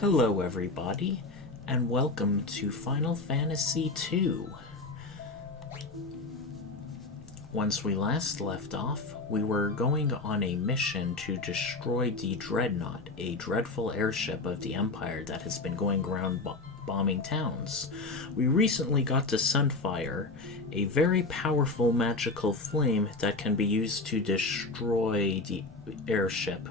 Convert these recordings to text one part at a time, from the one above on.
Hello everybody, and welcome to Final Fantasy II. Once we last left off, we were going on a mission to destroy the Dreadnought, a dreadful airship of the Empire that has been going around bombing towns. We recently got to Sunfire, a very powerful magical flame that can be used to destroy the airship.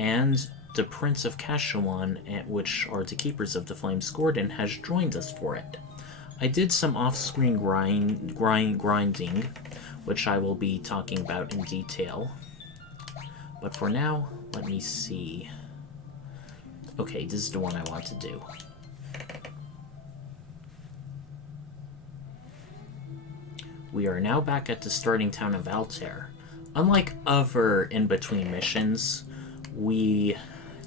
And the Prince of Kashuan, which are the keepers of the Flames Gordon, has joined us for it. I did some off-screen grinding, which I will be talking about in detail. But for now, let me see. Okay, this is the one I want to do. We are now back at the starting town of Altair. Unlike other in-between missions, we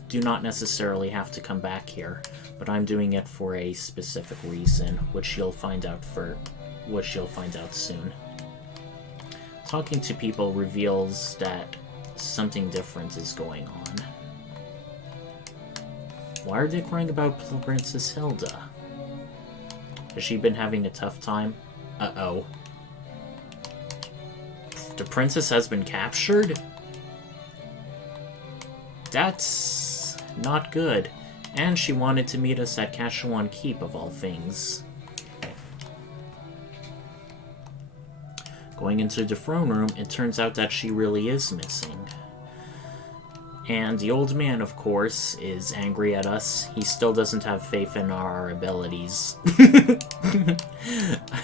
do not necessarily have to come back here, but I'm doing it for a specific reason, which you'll find out soon. Talking to people reveals that something different is going on. Why are they crying about Princess Hilda? Has she been having a tough time? Uh-oh. The princess has been captured? That's not good. And she wanted to meet us at Kashuan Keep, of all things. Going into the throne room, it turns out that she really is missing. And the old man, of course, is angry at us. He still doesn't have faith in our abilities.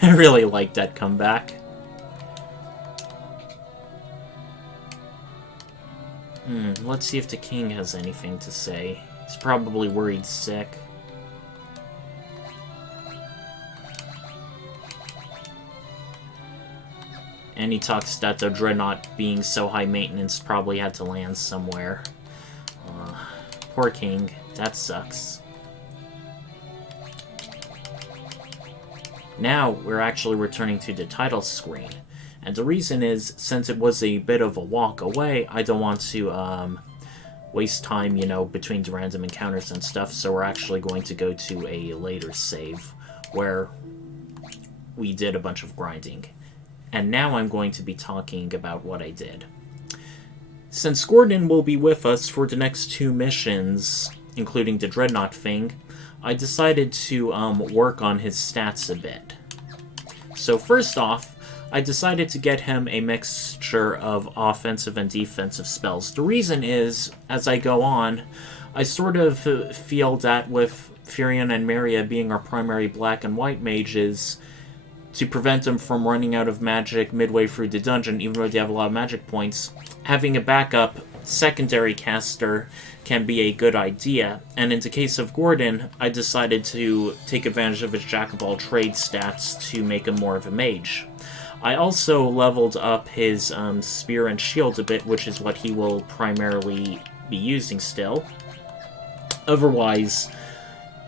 I really like that comeback. Let's see if the king has anything to say. He's probably worried sick. And he talks that the Dreadnought, being so high maintenance, probably had to land somewhere. Poor king. That sucks. Now, we're actually returning to the title screen. And the reason is, since it was a bit of a walk away, I don't want to waste time, between the random encounters and stuff, so we're actually going to go to a later save, where we did a bunch of grinding. And now I'm going to be talking about what I did. Since Gordon will be with us for the next two missions, including the Dreadnought thing, I decided to work on his stats a bit. So first off, I decided to get him a mixture of offensive and defensive spells. The reason is, as I go on, I sort of feel that with Firion and Maria being our primary black and white mages, to prevent them from running out of magic midway through the dungeon, even though they have a lot of magic points, having a backup secondary caster can be a good idea. And in the case of Gordon, I decided to take advantage of his jack-of-all-trades stats to make him more of a mage. I also leveled up his spear and shield a bit, which is what he will primarily be using still. Otherwise,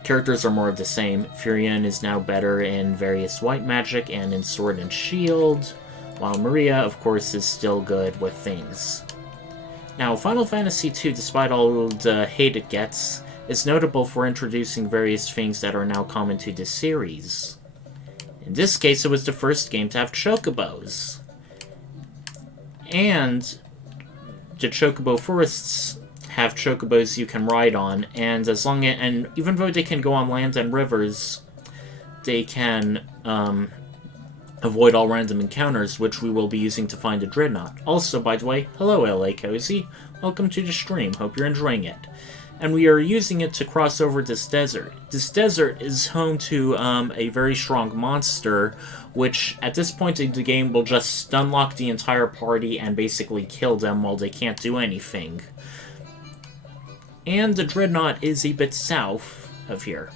characters are more of the same. Firion is now better in various white magic and in sword and shield, while Maria, of course, is still good with things. Now, Final Fantasy II, despite all the hate it gets, is notable for introducing various things that are now common to the series. In this case, it was the first game to have chocobos. And the chocobo forests have chocobos you can ride on, and even though they can go on land and rivers, they can avoid all random encounters, which we will be using to find a Dreadnought. Also, by the way, hello LA Cozy. Welcome to the stream. Hope you're enjoying it. And we are using it to cross over this desert. This desert is home to a very strong monster, which at this point in the game will just stunlock the entire party and basically kill them while they can't do anything. And the Dreadnought is a bit south of here.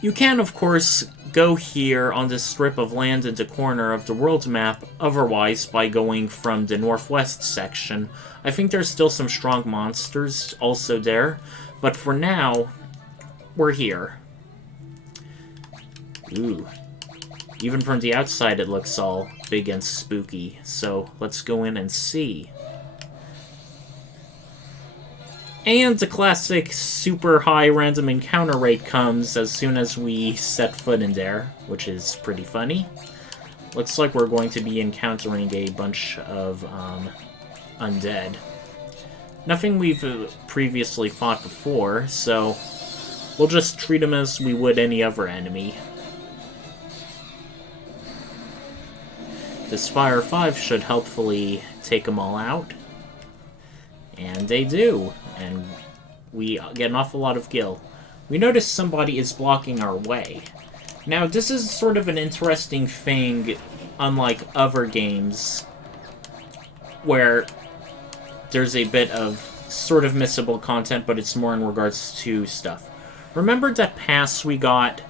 You can, of course, go here on this strip of land in the corner of the world map, otherwise by going from the northwest section. I think there's still some strong monsters also there. But for now, we're here. Ooh. Even from the outside it looks all big and spooky. So let's go in and see. And the classic super high random encounter rate comes as soon as we set foot in there, which is pretty funny. Looks like we're going to be encountering a bunch of undead. Nothing we've previously fought before, so we'll just treat them as we would any other enemy. This Fire 5 should helpfully take them all out. And they do. And we get an awful lot of gil. We notice somebody is blocking our way. Now, this is sort of an interesting thing, unlike other games, where there's a bit of sort of missable content, but it's more in regards to stuff. Remember that pass we got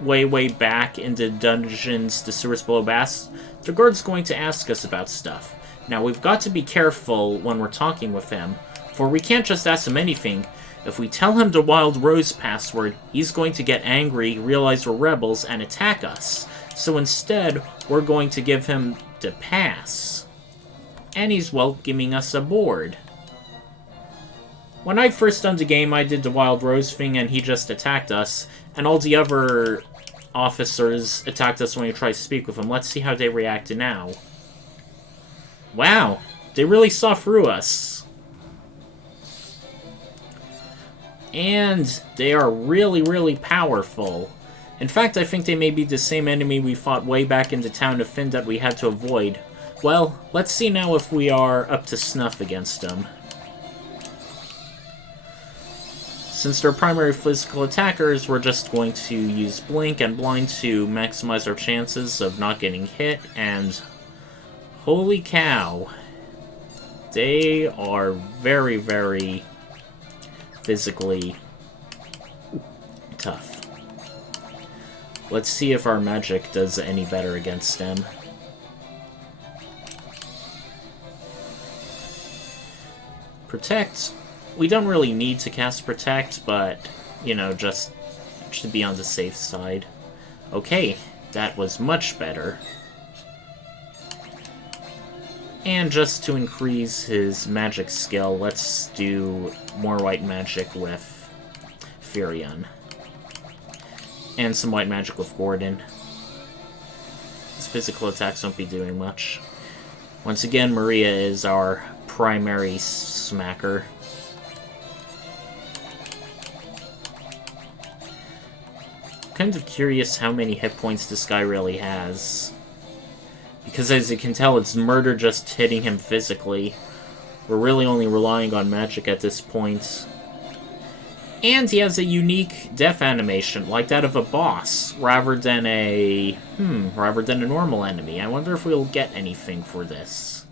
way back into Dungeons the Sewers Below Bass? The guard's going to ask us about stuff. Now, we've got to be careful when we're talking with him, for we can't just ask him anything. If we tell him the Wild Rose password, he's going to get angry, realize we're rebels, and attack us. So instead, we're going to give him the pass. And he's welcoming us aboard. When I first done the game, I did the Wild Rose thing and he just attacked us, and all the other officers attacked us when we tried to speak with him. Let's see how they reacted now. Wow, they really saw through us. And they are really powerful. In fact, I think they may be the same enemy we fought way back in the town of Finn that we had to avoid. Well, let's see now if we are up to snuff against them. Since they're primary physical attackers, we're just going to use Blink and Blind to maximize our chances of not getting hit, and holy cow, they are very physically tough. Let's see if our magic does any better against them. Protect. We don't really need to cast Protect, but, you know, just to be on the safe side. Okay, that was much better. And just to increase his magic skill, let's do more white magic with Firion. And some white magic with Gordon. His physical attacks won't be doing much. Once again, Maria is our primary smacker. Kind of curious how many hit points this guy really has. Because as you can tell, it's murder just hitting him physically. We're really only relying on magic at this point. And he has a unique death animation, like that of a boss, rather than a normal enemy. I wonder if we'll get anything for this.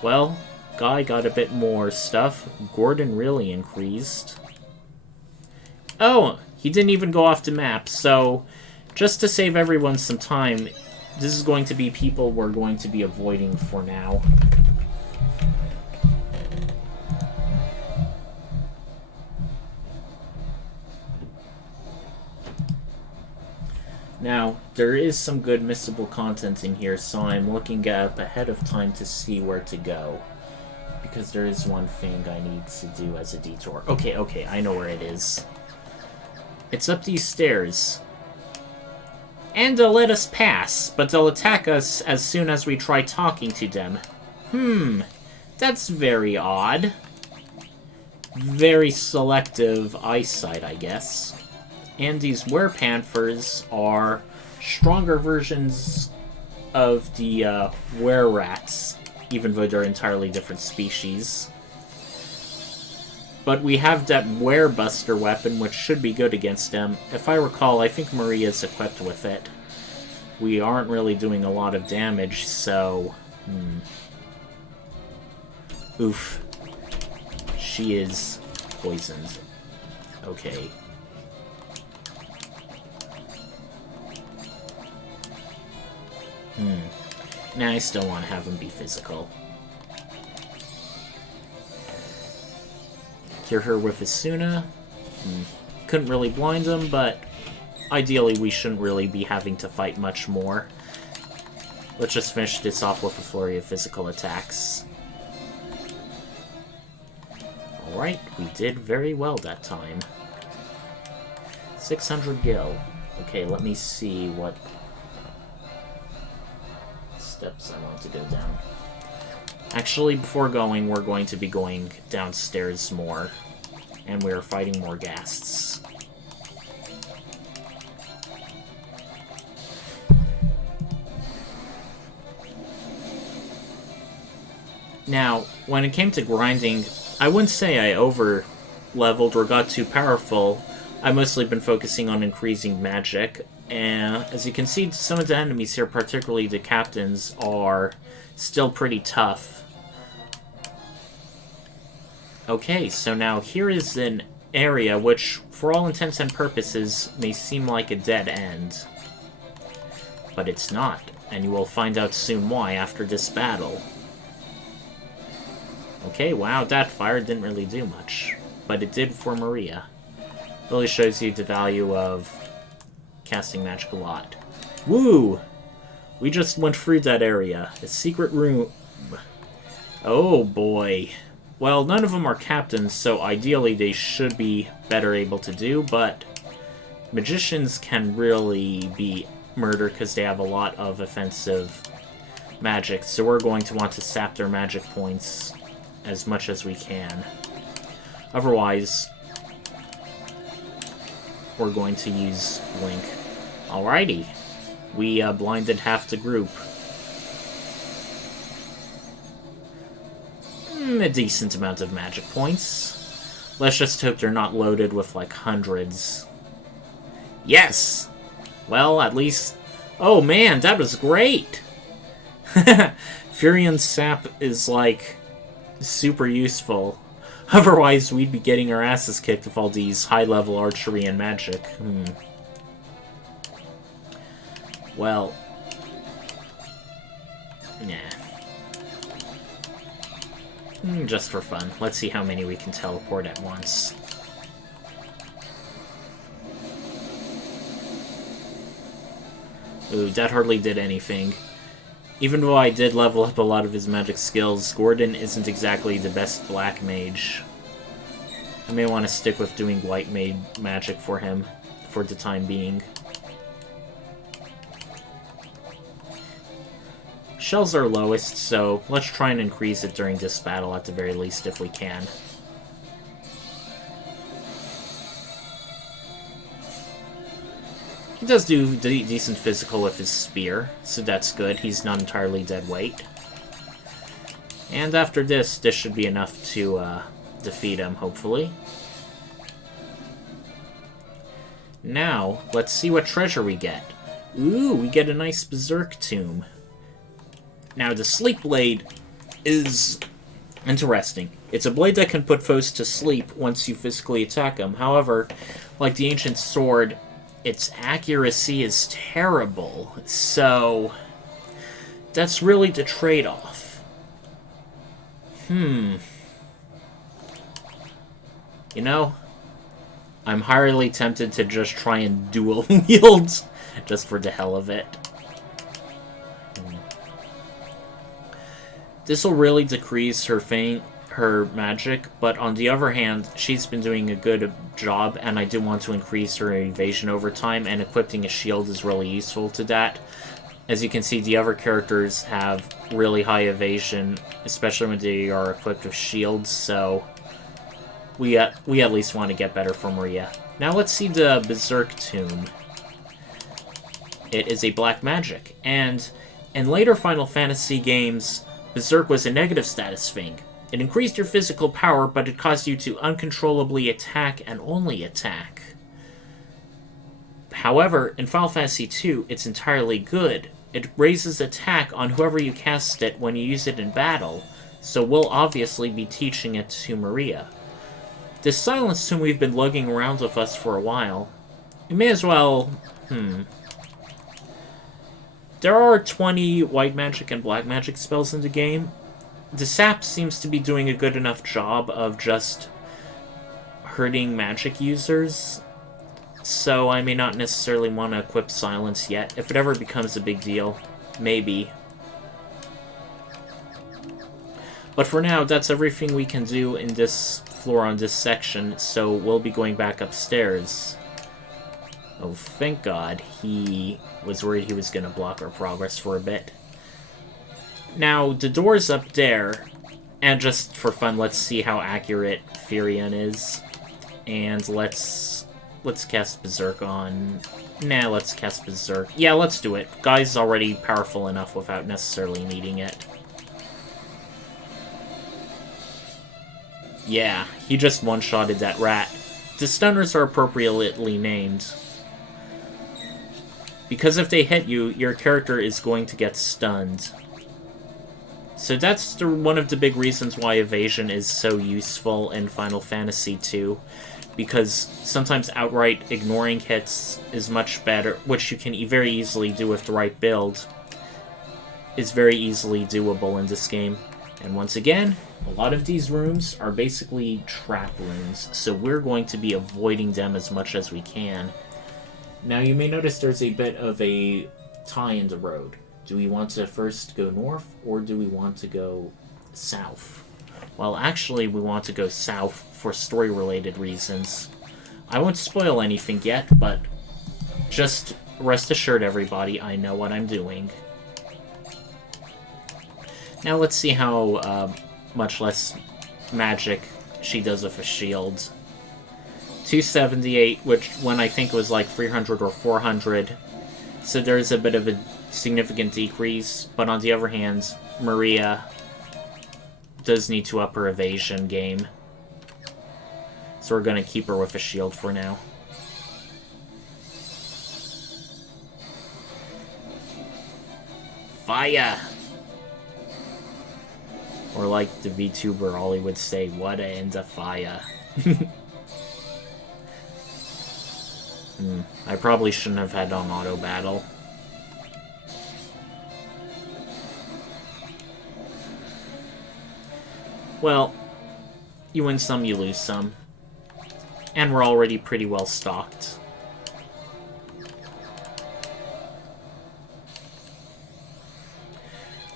Well, Guy got a bit more stuff. Gordon really increased. Oh, he didn't even go off the map, so just to save everyone some time, this is going to be people we're going to be avoiding for now. Now, there is some good missable content in here, so I'm looking up ahead of time to see where to go. Because there is one thing I need to do as a detour. Okay, I know where it is. It's up these stairs. And they'll let us pass, but they'll attack us as soon as we try talking to them. That's very odd. Very selective eyesight, I guess. And these werepanthers are stronger versions of the wererats, even though they're entirely different species. But we have that werebuster weapon, which should be good against them. If I recall, I think Maria's equipped with it. We aren't really doing a lot of damage, so... Oof. She is poisoned. Okay. Nah, I still want to have him be physical. Cure her with Asuna. Couldn't really blind him, but ideally we shouldn't really be having to fight much more. Let's just finish this off with a flurry of physical attacks. Alright, we did very well that time. 600 gil. Okay, let me see what steps I want to go down. Actually, before going, we're going to be going downstairs more. And we're fighting more ghasts. Now, when it came to grinding, I wouldn't say I over-leveled or got too powerful. I've mostly been focusing on increasing magic, and as you can see, some of the enemies here, particularly the captains, are still pretty tough. Okay, so now here is an area which, for all intents and purposes, may seem like a dead end. But it's not, and you will find out soon why after this battle. Okay, wow, that fire didn't really do much, but it did for Maria. Really shows you the value of casting magic a lot. Woo! We just went through that area. A secret room. Oh boy. Well, none of them are captains, so ideally they should be better able to do, but magicians can really be murdered because they have a lot of offensive magic, so we're going to want to sap their magic points as much as we can. Otherwise, we're going to use Link. Alrighty. We blinded half the group. A decent amount of magic points. Let's just hope they're not loaded with, like, hundreds. Yes! Well, at least... Oh man, that was great! Firion's sap is, like, super useful. Otherwise, we'd be getting our asses kicked with all these high-level archery and magic. Well... Nah. Just for fun. Let's see how many we can teleport at once. Ooh, that hardly did anything. Even though I did level up a lot of his magic skills, Gordon isn't exactly the best black mage. I may want to stick with doing white magic for him, for the time being. Shells are lowest, so let's try and increase it during this battle at the very least if we can. He does do decent physical with his spear, so that's good. He's not entirely dead weight. And after this should be enough to defeat him, hopefully. Now, let's see what treasure we get. Ooh, we get a nice Berserk tomb. Now, the Sleep Blade is interesting. It's a blade that can put foes to sleep once you physically attack them. However, like the Ancient Sword, its accuracy is terrible, so that's really the trade-off. You know, I'm highly tempted to just try and dual wield, just for the hell of it. This will really decrease her magic, but on the other hand, she's been doing a good job, and I do want to increase her evasion over time, and equipping a shield is really useful to that. As you can see, the other characters have really high evasion, especially when they are equipped with shields, so we at least want to get better for Maria. Now let's see the Berserk tomb. It is a black magic, and in later Final Fantasy games, Berserk was a negative status thing. It increased your physical power, but it caused you to uncontrollably attack and only attack. However, in Final Fantasy II, it's entirely good. It raises attack on whoever you cast it when you use it in battle, so we'll obviously be teaching it to Maria. This Silence Tomb we've been lugging around with us for a while. You may as well... There are 20 white magic and black magic spells in the game. The sap seems to be doing a good enough job of just hurting magic users, so I may not necessarily want to equip Silence yet. If it ever becomes a big deal, maybe. But for now, that's everything we can do in this floor on this section, so we'll be going back upstairs. Oh, thank God. He was worried he was going to block our progress for a bit. Now, the door's up there, and just for fun, let's see how accurate Firion is. And let's cast Berserk on... Nah, let's cast Berserk. Yeah, let's do it. Guy's already powerful enough without necessarily needing it. Yeah, he just one-shotted that rat. The stunners are appropriately named. Because if they hit you, your character is going to get stunned. So that's one of the big reasons why evasion is so useful in Final Fantasy II. Because sometimes outright ignoring hits is much better, which you can very easily do with the right build, is very easily doable in this game. And once again, a lot of these rooms are basically trap rooms, so we're going to be avoiding them as much as we can. Now you may notice there's a bit of a tie in the road. Do we want to first go north, or do we want to go south? Well, actually, we want to go south for story-related reasons. I won't spoil anything yet, but just rest assured, everybody, I know what I'm doing. Now let's see how much less magic she does with a shield. 278, which when I think was like 300 or 400, so there's a bit of a significant decrease, but on the other hand, Maria does need to up her evasion game. So we're going to keep her with a shield for now. Fire! Or like the VTuber Ollie would say, what in the fire? I probably shouldn't have had on auto battle. Well, you win some, you lose some. And we're already pretty well stocked.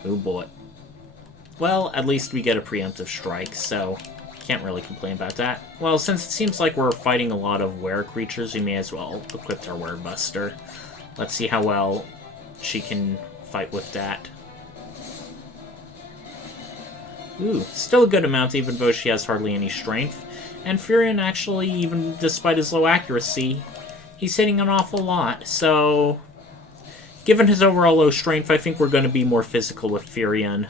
Oh boy. Well, at least we get a preemptive strike, so can't really complain about that. Well, since it seems like we're fighting a lot of were creatures, we may as well equip our Were Buster. Let's see how well she can fight with that. Ooh, still a good amount even though she has hardly any strength. And Firion actually, even despite his low accuracy, he's hitting an awful lot, so... Given his overall low strength, I think we're going to be more physical with Firion.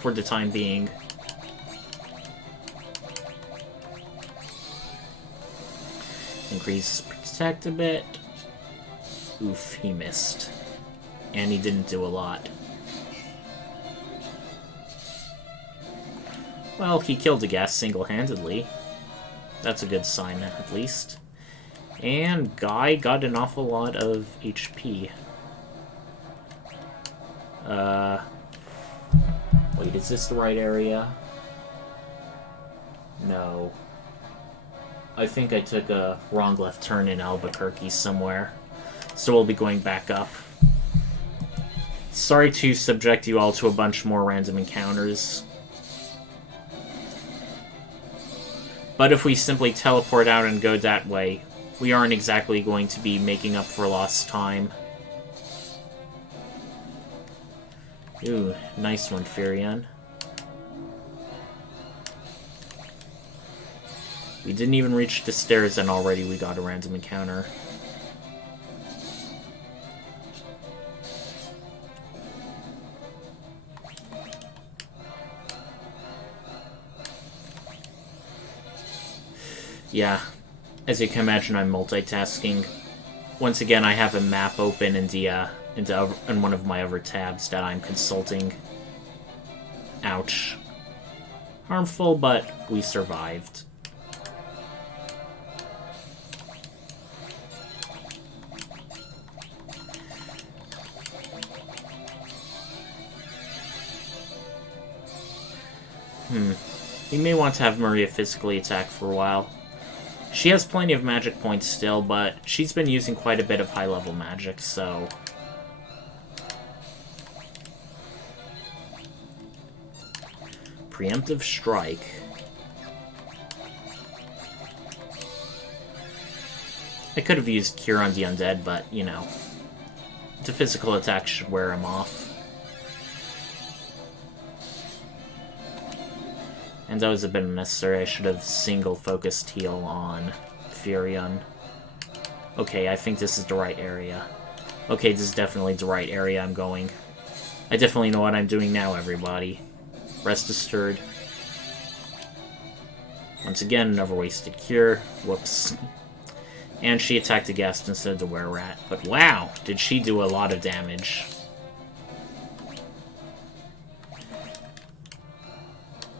For the time being. Increase protect a bit. Oof, he missed. And he didn't do a lot. Well, he killed the gas single-handedly. That's a good sign, at least. And Guy got an awful lot of HP. Wait, is this the right area? No. I think I took a wrong left turn in Albuquerque somewhere. So we'll be going back up. Sorry to subject you all to a bunch more random encounters. But if we simply teleport out and go that way, we aren't exactly going to be making up for lost time. Ooh, nice one, Firion. We didn't even reach the stairs and already we got a random encounter. Yeah, as you can imagine, I'm multitasking. Once again, I have a map open in the in one of my other tabs that I'm consulting. Ouch. Harmful, but we survived. We may want to have Maria physically attack for a while. She has plenty of magic points still, but she's been using quite a bit of high-level magic, so... Preemptive Strike. I could have used Cure on the Undead, but, you know, the physical attack should wear him off. And that was a bit unnecessary. I should have single-focused heal on Firion. Okay, I think this is the right area. Okay, this is definitely the right area I'm going. I definitely know what I'm doing now, everybody. Rest assured. Once again, another wasted cure. Whoops. And she attacked the guest instead of the were-rat. But wow, did she do a lot of damage.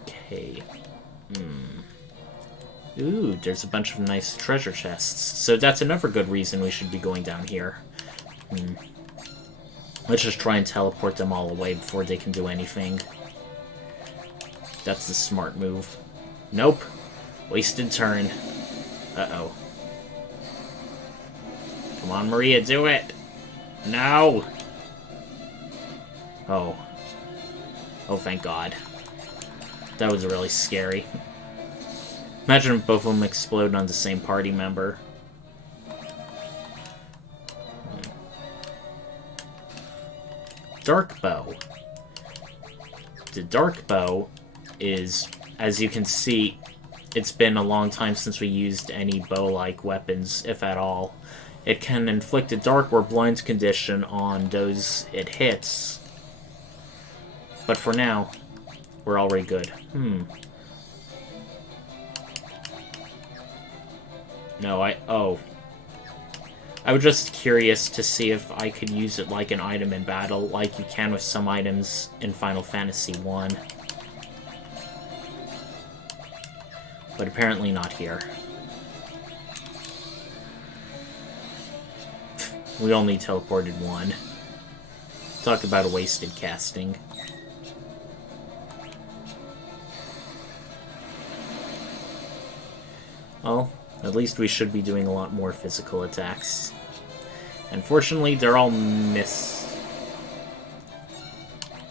Okay. Ooh, there's a bunch of nice treasure chests. So that's another good reason we should be going down here. Let's just try and teleport them all away before they can do anything. That's the smart move. Nope. Wasted turn. Uh-oh. Come on, Maria, do it! No! Oh. Oh, thank God. That was really scary. Imagine if both of them explode on the same party member. Dark Bow. The Dark Bow is, as you can see, it's been a long time since we used any bow-like weapons, if at all. It can inflict a dark or blind condition on those it hits. But for now, we're already good. No, I was just curious to see if I could use it like an item in battle, like you can with some items in Final Fantasy 1. But apparently not here. We only teleported one. Talk about a wasted casting. Well, at least we should be doing a lot more physical attacks. Unfortunately, they're all miss.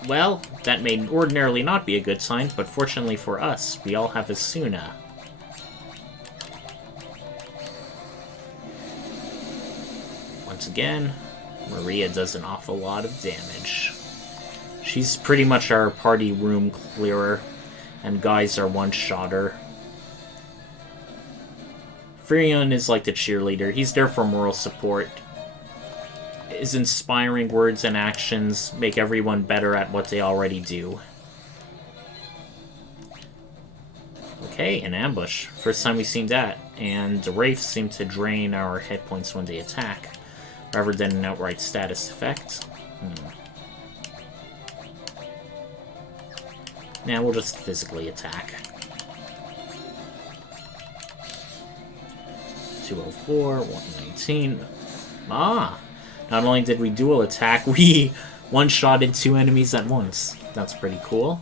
Well, that may ordinarily not be a good sign, but fortunately for us, we all have Asuna. Once again, Maria does an awful lot of damage. She's pretty much our party room clearer, and Guy's our one-shotter. Firion is like the cheerleader. He's there for moral support. His inspiring words and actions make everyone better at what they already do. Okay, an ambush. First time we've seen that. And the wraiths seem to drain our hit points when they attack, rather than an outright status effect. Now we'll just physically attack. 204, 119. Ah! Not only did we dual attack, we one-shotted two enemies at once. That's pretty cool.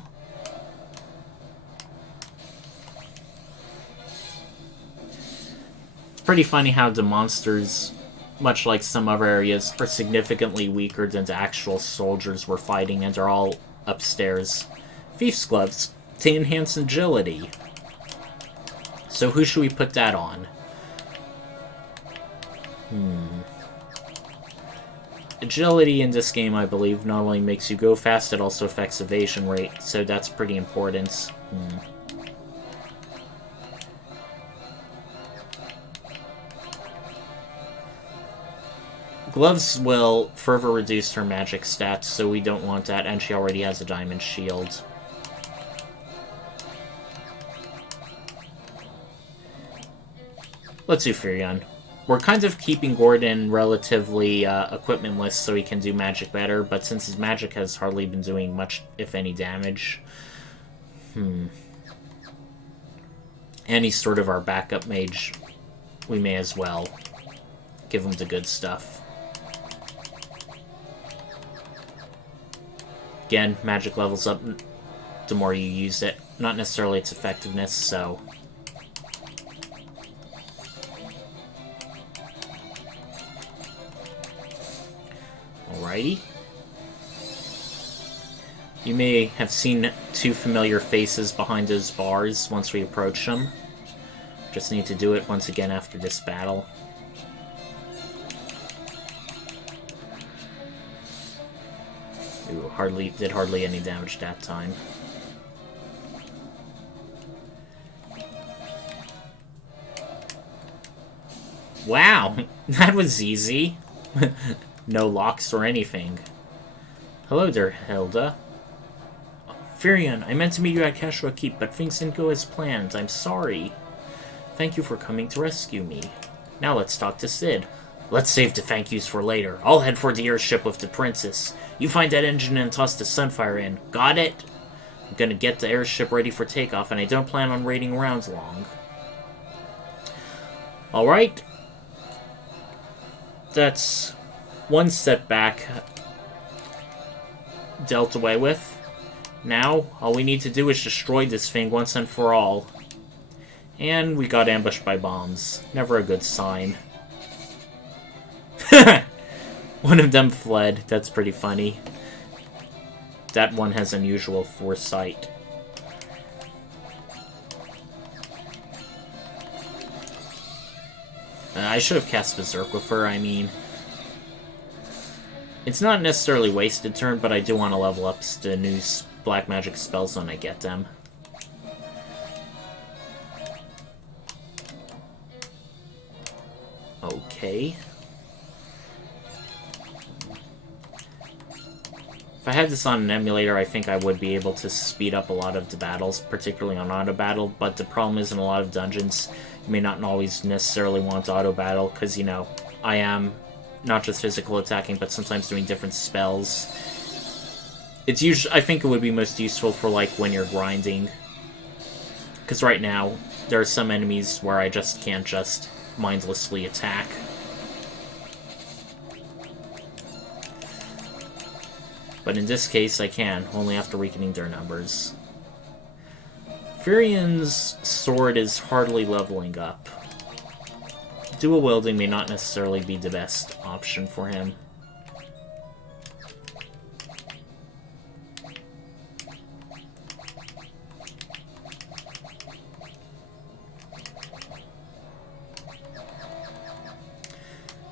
It's pretty funny how the monsters, much like some other areas, are significantly weaker than the actual soldiers we're fighting, and are all upstairs. Thief's Gloves to enhance agility. So who should we put that on? Agility in this game, I believe, not only makes you go fast, it also affects evasion rate, so that's pretty important. Gloves will further reduce her magic stats, so we don't want that, and she already has a diamond shield. Let's do Firion. We're kind of keeping Gordon relatively equipmentless so he can do magic better, but since his magic has hardly been doing much, if any, damage... And he's sort of our backup mage, we may as well give him the good stuff. Again, magic levels up the more you use it. Not necessarily its effectiveness, so... Alrighty. You may have seen two familiar faces behind those bars once we approach them. Just need to do it once again after this battle. Ooh, did hardly any damage that time. Wow, that was easy. No locks or anything. Hello there, Hilda. Firion, I meant to meet you at Cashua Keep, but things didn't go as planned. I'm sorry. Thank you for coming to rescue me. Now let's talk to Sid. Let's save the thank yous for later. I'll head for the airship with the princess. You find that engine and toss the Sunfire in. Got it? I'm gonna get the airship ready for takeoff, and I don't plan on waiting around long. Alright. That's one setback dealt away with. Now, all we need to do is destroy this thing once and for all. And we got ambushed by bombs. Never a good sign. One of them fled. That's pretty funny. That one has unusual foresight. I should have cast Berserk with her, I mean. It's not necessarily wasted turn, but I do want to level up the new black magic spells when I get them. Okay. If I had this on an emulator, I think I would be able to speed up a lot of the battles, particularly on auto battle, but the problem is in a lot of dungeons, you may not always necessarily want auto battle, because, you know, I am not just physical attacking, but sometimes doing different spells. It's usually, I think it would be most useful for, like, when you're grinding, because right now, there are some enemies where I just can't just mindlessly attack. But in this case, I can, only after weakening their numbers. Firion's sword is hardly leveling up. Dual wielding may not necessarily be the best option for him.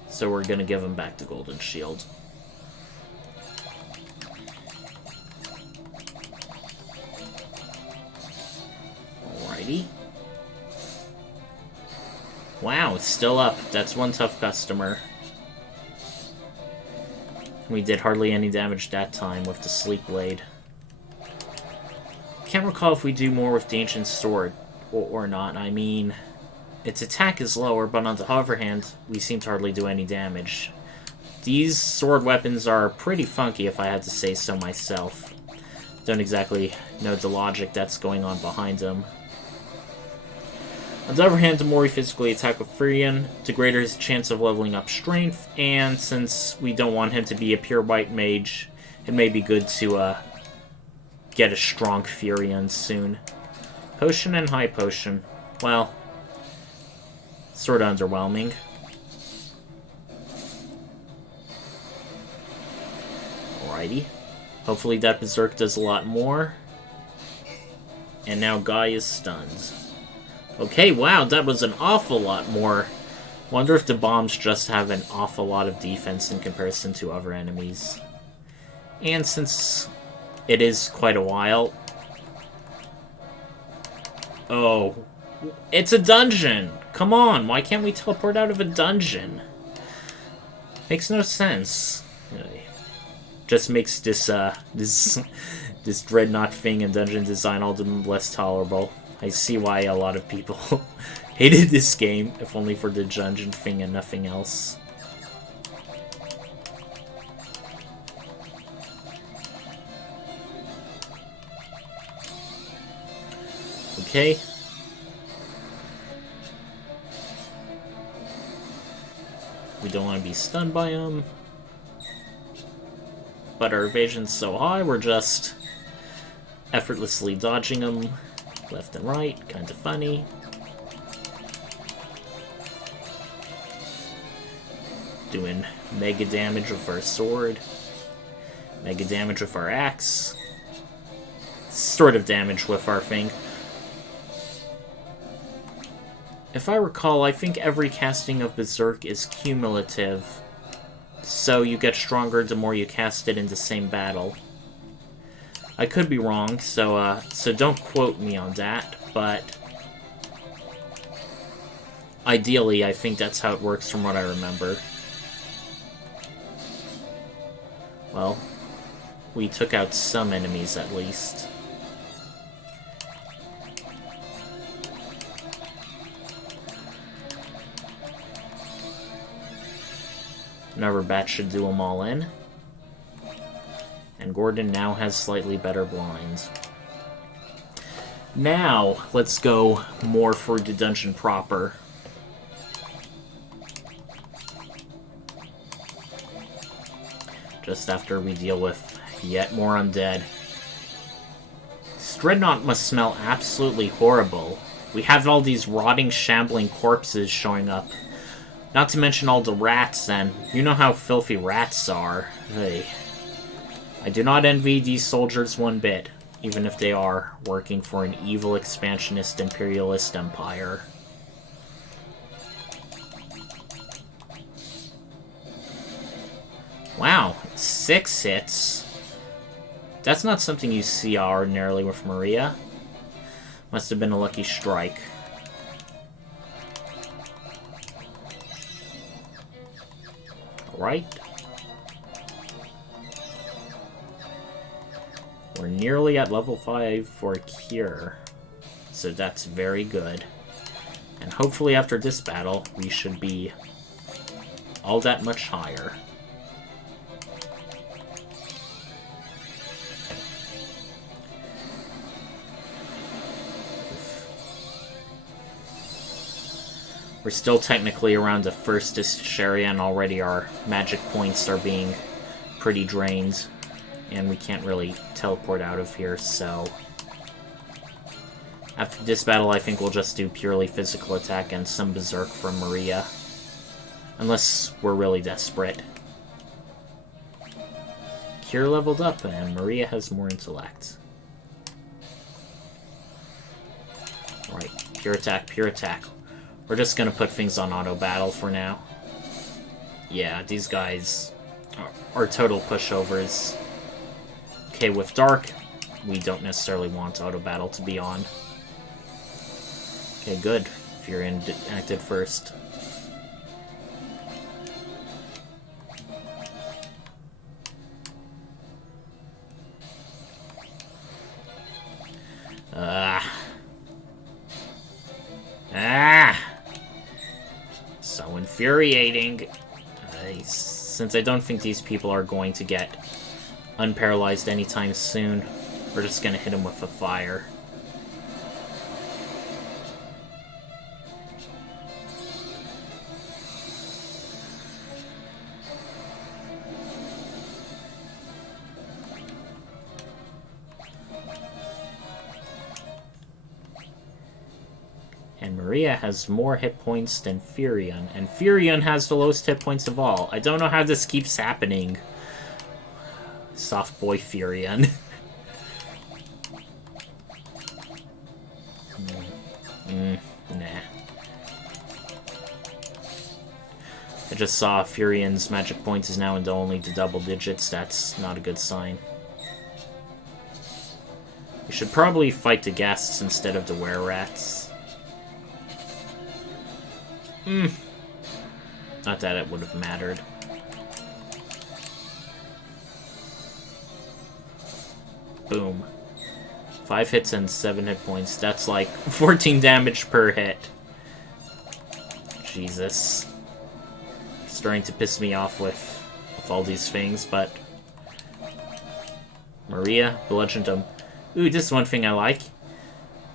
So we're gonna give him back the golden shield. Alrighty. Wow, it's still up. That's one tough customer. We did hardly any damage that time with the Sleep Blade. Can't recall if we do more with the Ancient Sword or not. I mean, its attack is lower, but on the other hand, we seem to hardly do any damage. These sword weapons are pretty funky, if I had to say so myself. Don't exactly know the logic that's going on behind them. On the other hand, the more we physically attack with Firion, the greater his chance of leveling up strength, and since we don't want him to be a pure white mage, it may be good to get a strong Firion soon. Potion and high potion. Well, sort of underwhelming. Alrighty. Hopefully that Berserk does a lot more. And now Guy is stunned. Okay, wow, that was an awful lot more. Wonder if the bombs just have an awful lot of defense in comparison to other enemies. And since it is quite a while... Oh, it's a dungeon! Come on, why can't we teleport out of a dungeon? Makes no sense. Just makes this, this Dreadnought thing and dungeon design all the less tolerable. I see why a lot of people hated this game, if only for the dungeon thing and nothing else. Okay. We don't want to be stunned by him. But our evasion's so high, we're just effortlessly dodging them. Left and right, kind of funny. Doing mega damage with our sword. Mega damage with our axe. Sort of damage with our thing. If I recall, I think every casting of Berserk is cumulative. so you get stronger the more you cast it in the same battle. I could be wrong, so don't quote me on that, but ideally I think that's how it works from what I remember. Well, we took out some enemies at least. Another bat should do them all in. And Gordon now has slightly better blinds. Now, let's go more for the dungeon proper. Just after we deal with yet more undead. This Dreadnought must smell absolutely horrible. We have all these rotting, shambling corpses showing up. Not to mention all the rats, and you know how filthy rats are. Hey. I do not envy these soldiers one bit, even if they are working for an evil expansionist imperialist empire. Wow, 6 hits. That's not something you see ordinarily with Maria. Must have been a lucky strike. Alright. We're nearly at level 5 for Cure, so that's very good. And hopefully after this battle, we should be all that much higher. We're still technically around the first-ish area, and already our magic points are being pretty drained. And we can't really teleport out of here, so... After this battle, I think we'll just do purely physical attack and some Berserk from Maria. Unless we're really desperate. Cure leveled up, and Maria has more intellect. Alright, pure attack, pure attack. We're just gonna put things on auto-battle for now. Yeah, these guys are total pushovers. Okay, with Dark, we don't necessarily want auto-battle to be on. Okay, good. Firion acted first. So infuriating. Since I don't think these people are going to get unparalyzed anytime soon, we're just gonna hit him with a fire. And Maria has more hit points than Firion, and Firion has the lowest hit points of all. I don't know how this keeps happening. Soft boy Firion. Nah. I just saw Firion's magic points is now into only the double digits. That's not a good sign. We should probably fight the guests instead of the were-rats. Not that it would have mattered. Boom. 5 hits and 7 hit points. That's like 14 damage per hit. Jesus. Starting to piss me off with all these things, but... Maria bludgeoned him. Ooh, this is one thing I like.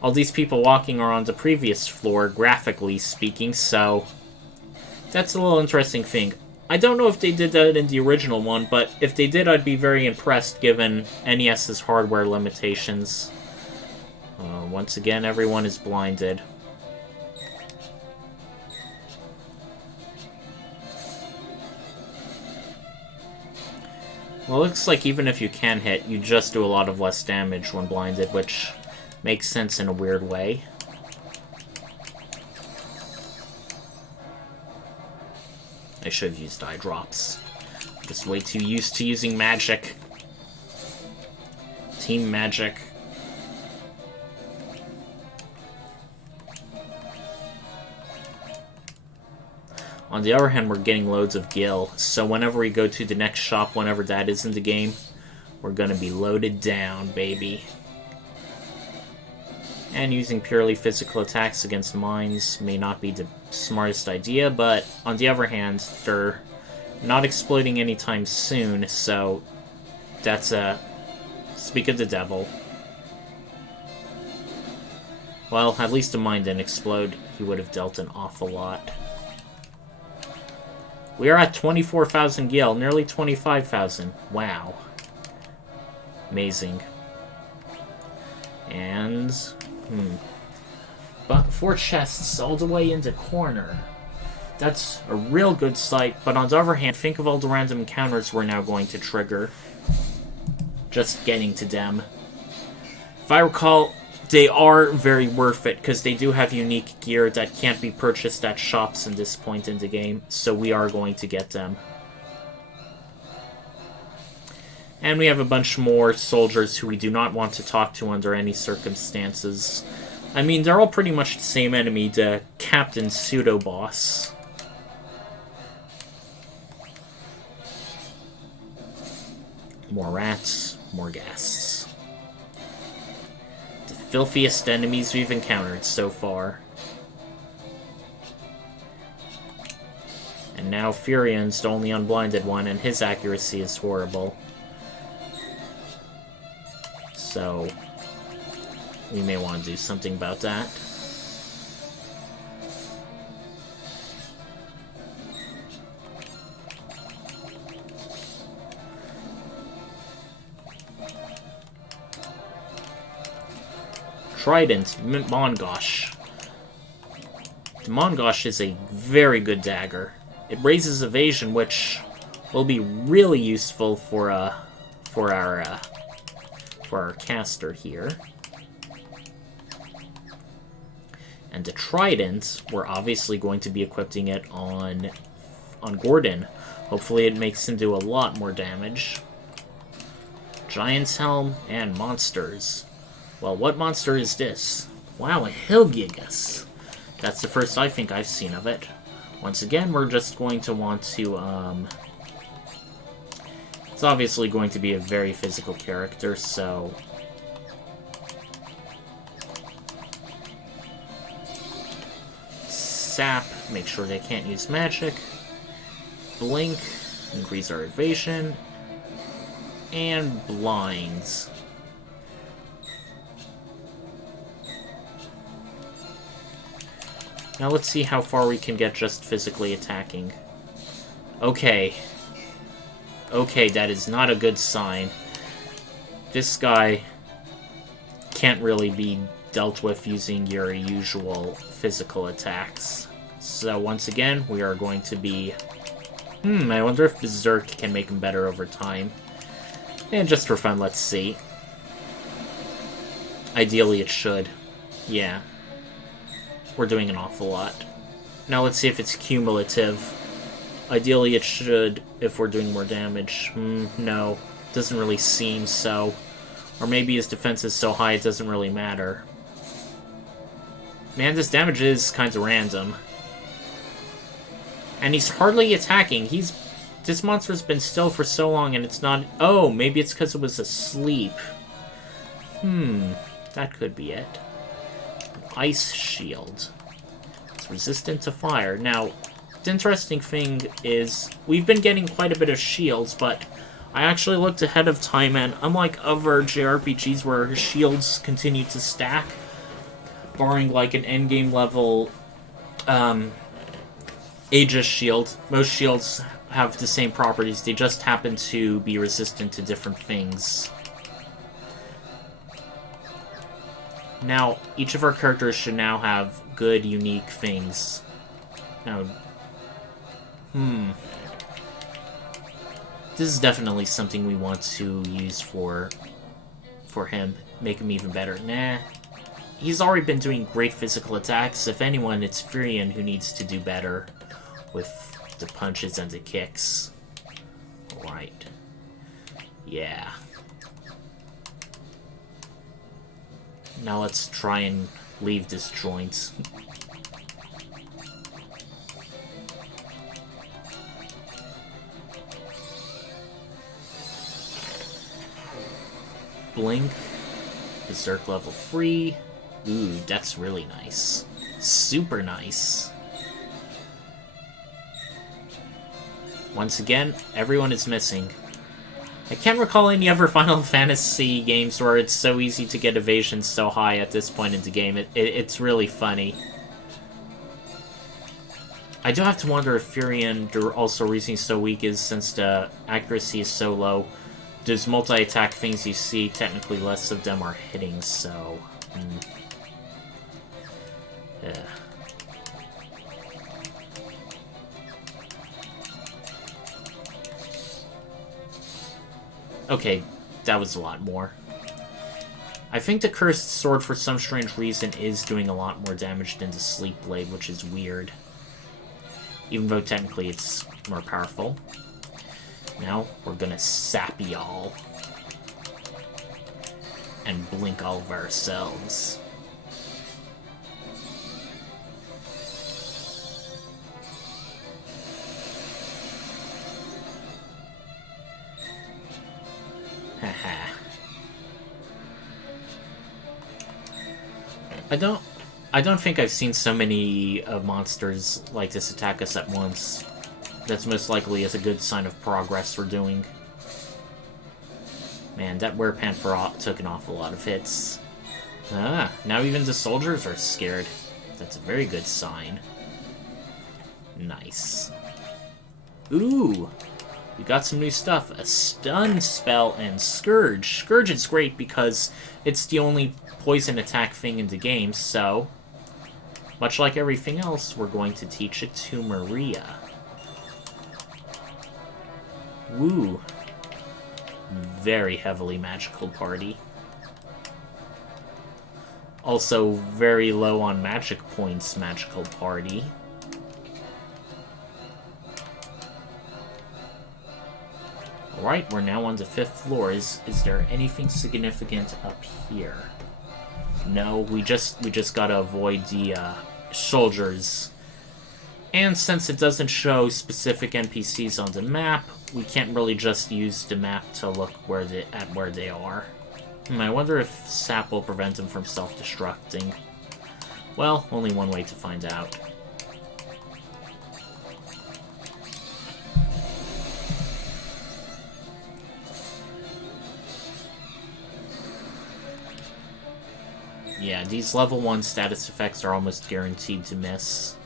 All these people walking are on the previous floor, graphically speaking, so... That's a little interesting thing. I don't know if they did that in the original one, but if they did, I'd be very impressed given NES's hardware limitations. Once again, everyone is blinded. Well, it looks like even if you can hit, you just do a lot of less damage when blinded, which makes sense in a weird way. I should have used eye drops. Just way too used to using magic. Team magic. On the other hand, we're getting loads of gil, so whenever we go to the next shop, whenever that is in the game, we're gonna be loaded down, baby. And using purely physical attacks against mines may not be the smartest idea, but on the other hand, they're not exploding anytime soon, so that's a... speak of the devil. Well, at least the mine didn't explode. He would have dealt an awful lot. We are at 24,000 gil, nearly 25,000. Wow. Amazing. And... But 4 chests all the way in the corner. That's a real good sight, but on the other hand, think of all the random encounters we're now going to trigger. Just getting to them. If I recall, they are very worth it, because they do have unique gear that can't be purchased at shops in this point in the game, so we are going to get them. And we have a bunch more soldiers who we do not want to talk to under any circumstances. I mean, they're all pretty much the same enemy, the Captain Pseudo-Boss. More rats, more ghasts. The filthiest enemies we've encountered so far. And now Firion's the only unblinded one, and his accuracy is horrible. So, we may want to do something about that. Trident, Mongosh. The Mongosh is a very good dagger. It raises evasion, which will be really useful for our caster here. And the Trident, we're obviously going to be equipping it on Gordon. Hopefully it makes him do a lot more damage. Giant's Helm and monsters. Well, what monster is this? Wow, a Hilgigas. That's the first I think I've seen of it. Once again, we're just going to want to, it's obviously going to be a very physical character, so... Sap, make sure they can't use magic. Blink, increase our evasion. And blinds. Now let's see how far we can get just physically attacking. Okay. Okay, that is not a good sign. This guy can't really be dealt with using your usual physical attacks. So once again, we are going to be... I wonder if Berserk can make him better over time. And just for fun, let's see. Ideally it should. Yeah. We're doing an awful lot. Now let's see if it's cumulative. Ideally it should, if we're doing more damage. No. Doesn't really seem so. Or maybe his defense is so high it doesn't really matter. Man, this damage is kind of random. And he's hardly attacking. This monster's been still for so long and it's not... Oh, maybe it's because it was asleep. That could be it. Ice shield. It's resistant to fire. Now, the interesting thing is, we've been getting quite a bit of shields, but I actually looked ahead of time, and unlike other JRPGs where shields continue to stack, barring like an endgame level Aegis shield, most shields have the same properties, they just happen to be resistant to different things. Now, each of our characters should now have good, unique things. Now, this is definitely something we want to use for him. Make him even better. Nah. He's already been doing great physical attacks. If anyone, it's Firion who needs to do better with the punches and the kicks. Alright. Yeah. Now let's try and leave this joint. Blink. Berserk level 3. Ooh, that's really nice. Super nice. Once again, everyone is missing. I can't recall any other Final Fantasy games where it's so easy to get evasion so high at this point in the game. It's really funny. I do have to wonder if Firion, also reason he's so weak is since the accuracy is so low. Those multi-attack things you see, technically less of them are hitting, so... Yeah. Okay, that was a lot more. I think the Cursed Sword, for some strange reason, is doing a lot more damage than the Sleep Blade, which is weird. Even though technically it's more powerful. Now, we're gonna sap y'all. And blink all of ourselves. Haha. I don't think I've seen so many monsters like this attack us at once. That's most likely is a good sign of progress we're doing. Man, that Werepanther took an awful lot of hits. Ah, now even the soldiers are scared. That's a very good sign. Nice. Ooh! We got some new stuff. A stun spell and Scourge. Scourge is great because it's the only poison attack thing in the game, so... much like everything else, we're going to teach it to Maria. Woo. Very heavily magical party. Also very low on magic points magical party. Alright, we're now on the 5th floor. Is there anything significant up here? No, we just gotta avoid the soldiers. And since it doesn't show specific NPCs on the map, we can't really just use the map to look where they are. I wonder if sap will prevent them from self-destructing. Well, only one way to find out. Yeah, these level 1 status effects are almost guaranteed to miss.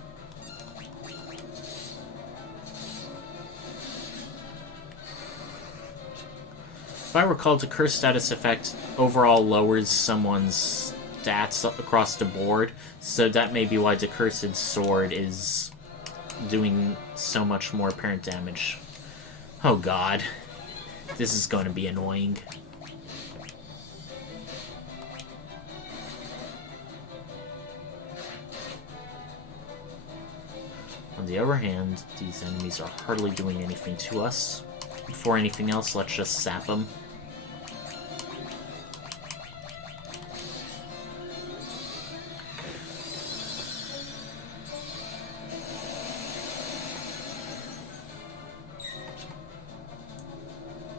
If I recall, the curse status effect overall lowers someone's stats across the board, so that may be why the Cursed Sword is doing so much more apparent damage. Oh god. This is going to be annoying. On the other hand, these enemies are hardly doing anything to us. Before anything else, let's just sap them.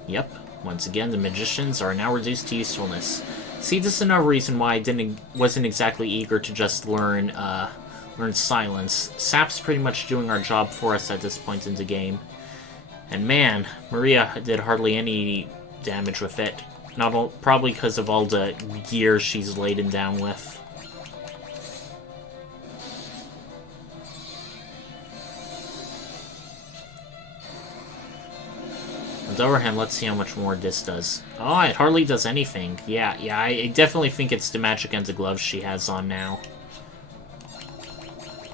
Yep, once again, the magicians are now reduced to usefulness. See, this is another reason why I wasn't exactly eager to just learn silence. Sap's pretty much doing our job for us at this point in the game. And man, Maria did hardly any damage with it. Probably because of all the gear she's laden down with. On the other hand, let's see how much more this does. Oh, it hardly does anything. Yeah, I definitely think it's the magic and the gloves she has on now.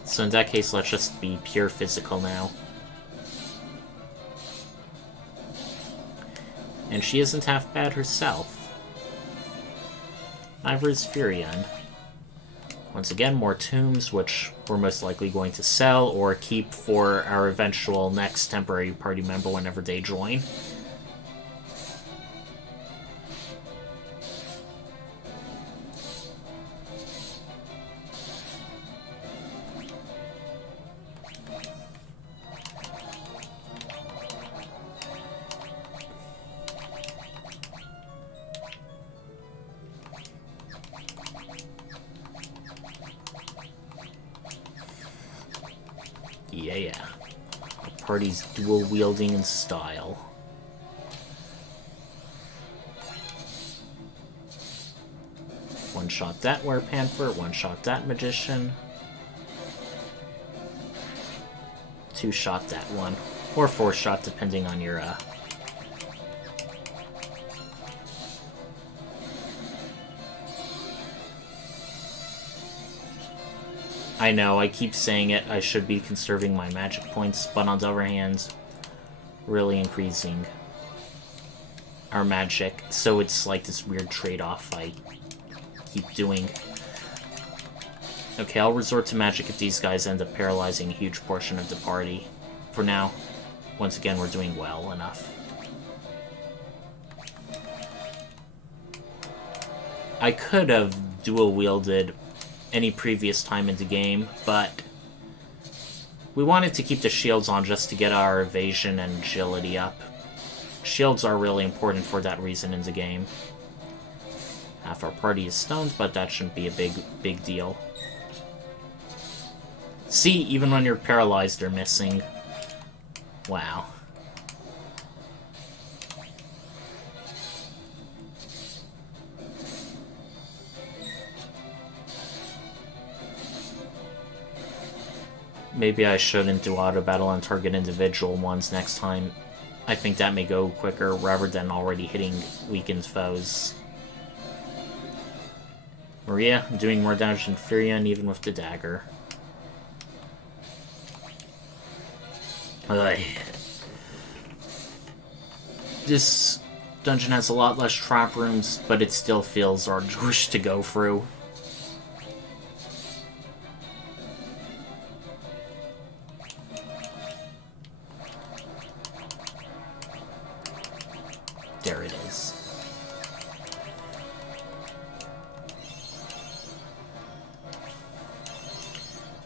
So in that case, let's just be pure physical now. And she isn't half bad herself. Neither is Firion. Once again, more tombs, which we're most likely going to sell or keep for our eventual next temporary party member whenever they join. yeah. Our party's dual-wielding in style. One-shot that Werepanther, one-shot that Magician. Two-shot that one. Or four-shot, depending on your, I know, I keep saying it, I should be conserving my magic points, but on the other hand, really increasing our magic, so it's like this weird trade-off I keep doing. Okay, I'll resort to magic if these guys end up paralyzing a huge portion of the party. For now, once again, we're doing well enough. I could have dual-wielded any previous time in the game, but we wanted to keep the shields on just to get our evasion and agility up. Shields are really important for that reason in the game. Half our party is stunned, but that shouldn't be a big deal. See, even when you're paralyzed, they're missing. Wow. Maybe I shouldn't do auto battle on target individual ones next time. I think that may go quicker rather than already hitting weakened foes. Maria, doing more damage than Firion even with the dagger. Ugh. This dungeon has a lot less trap rooms, but it still feels arduous to go through. There it is.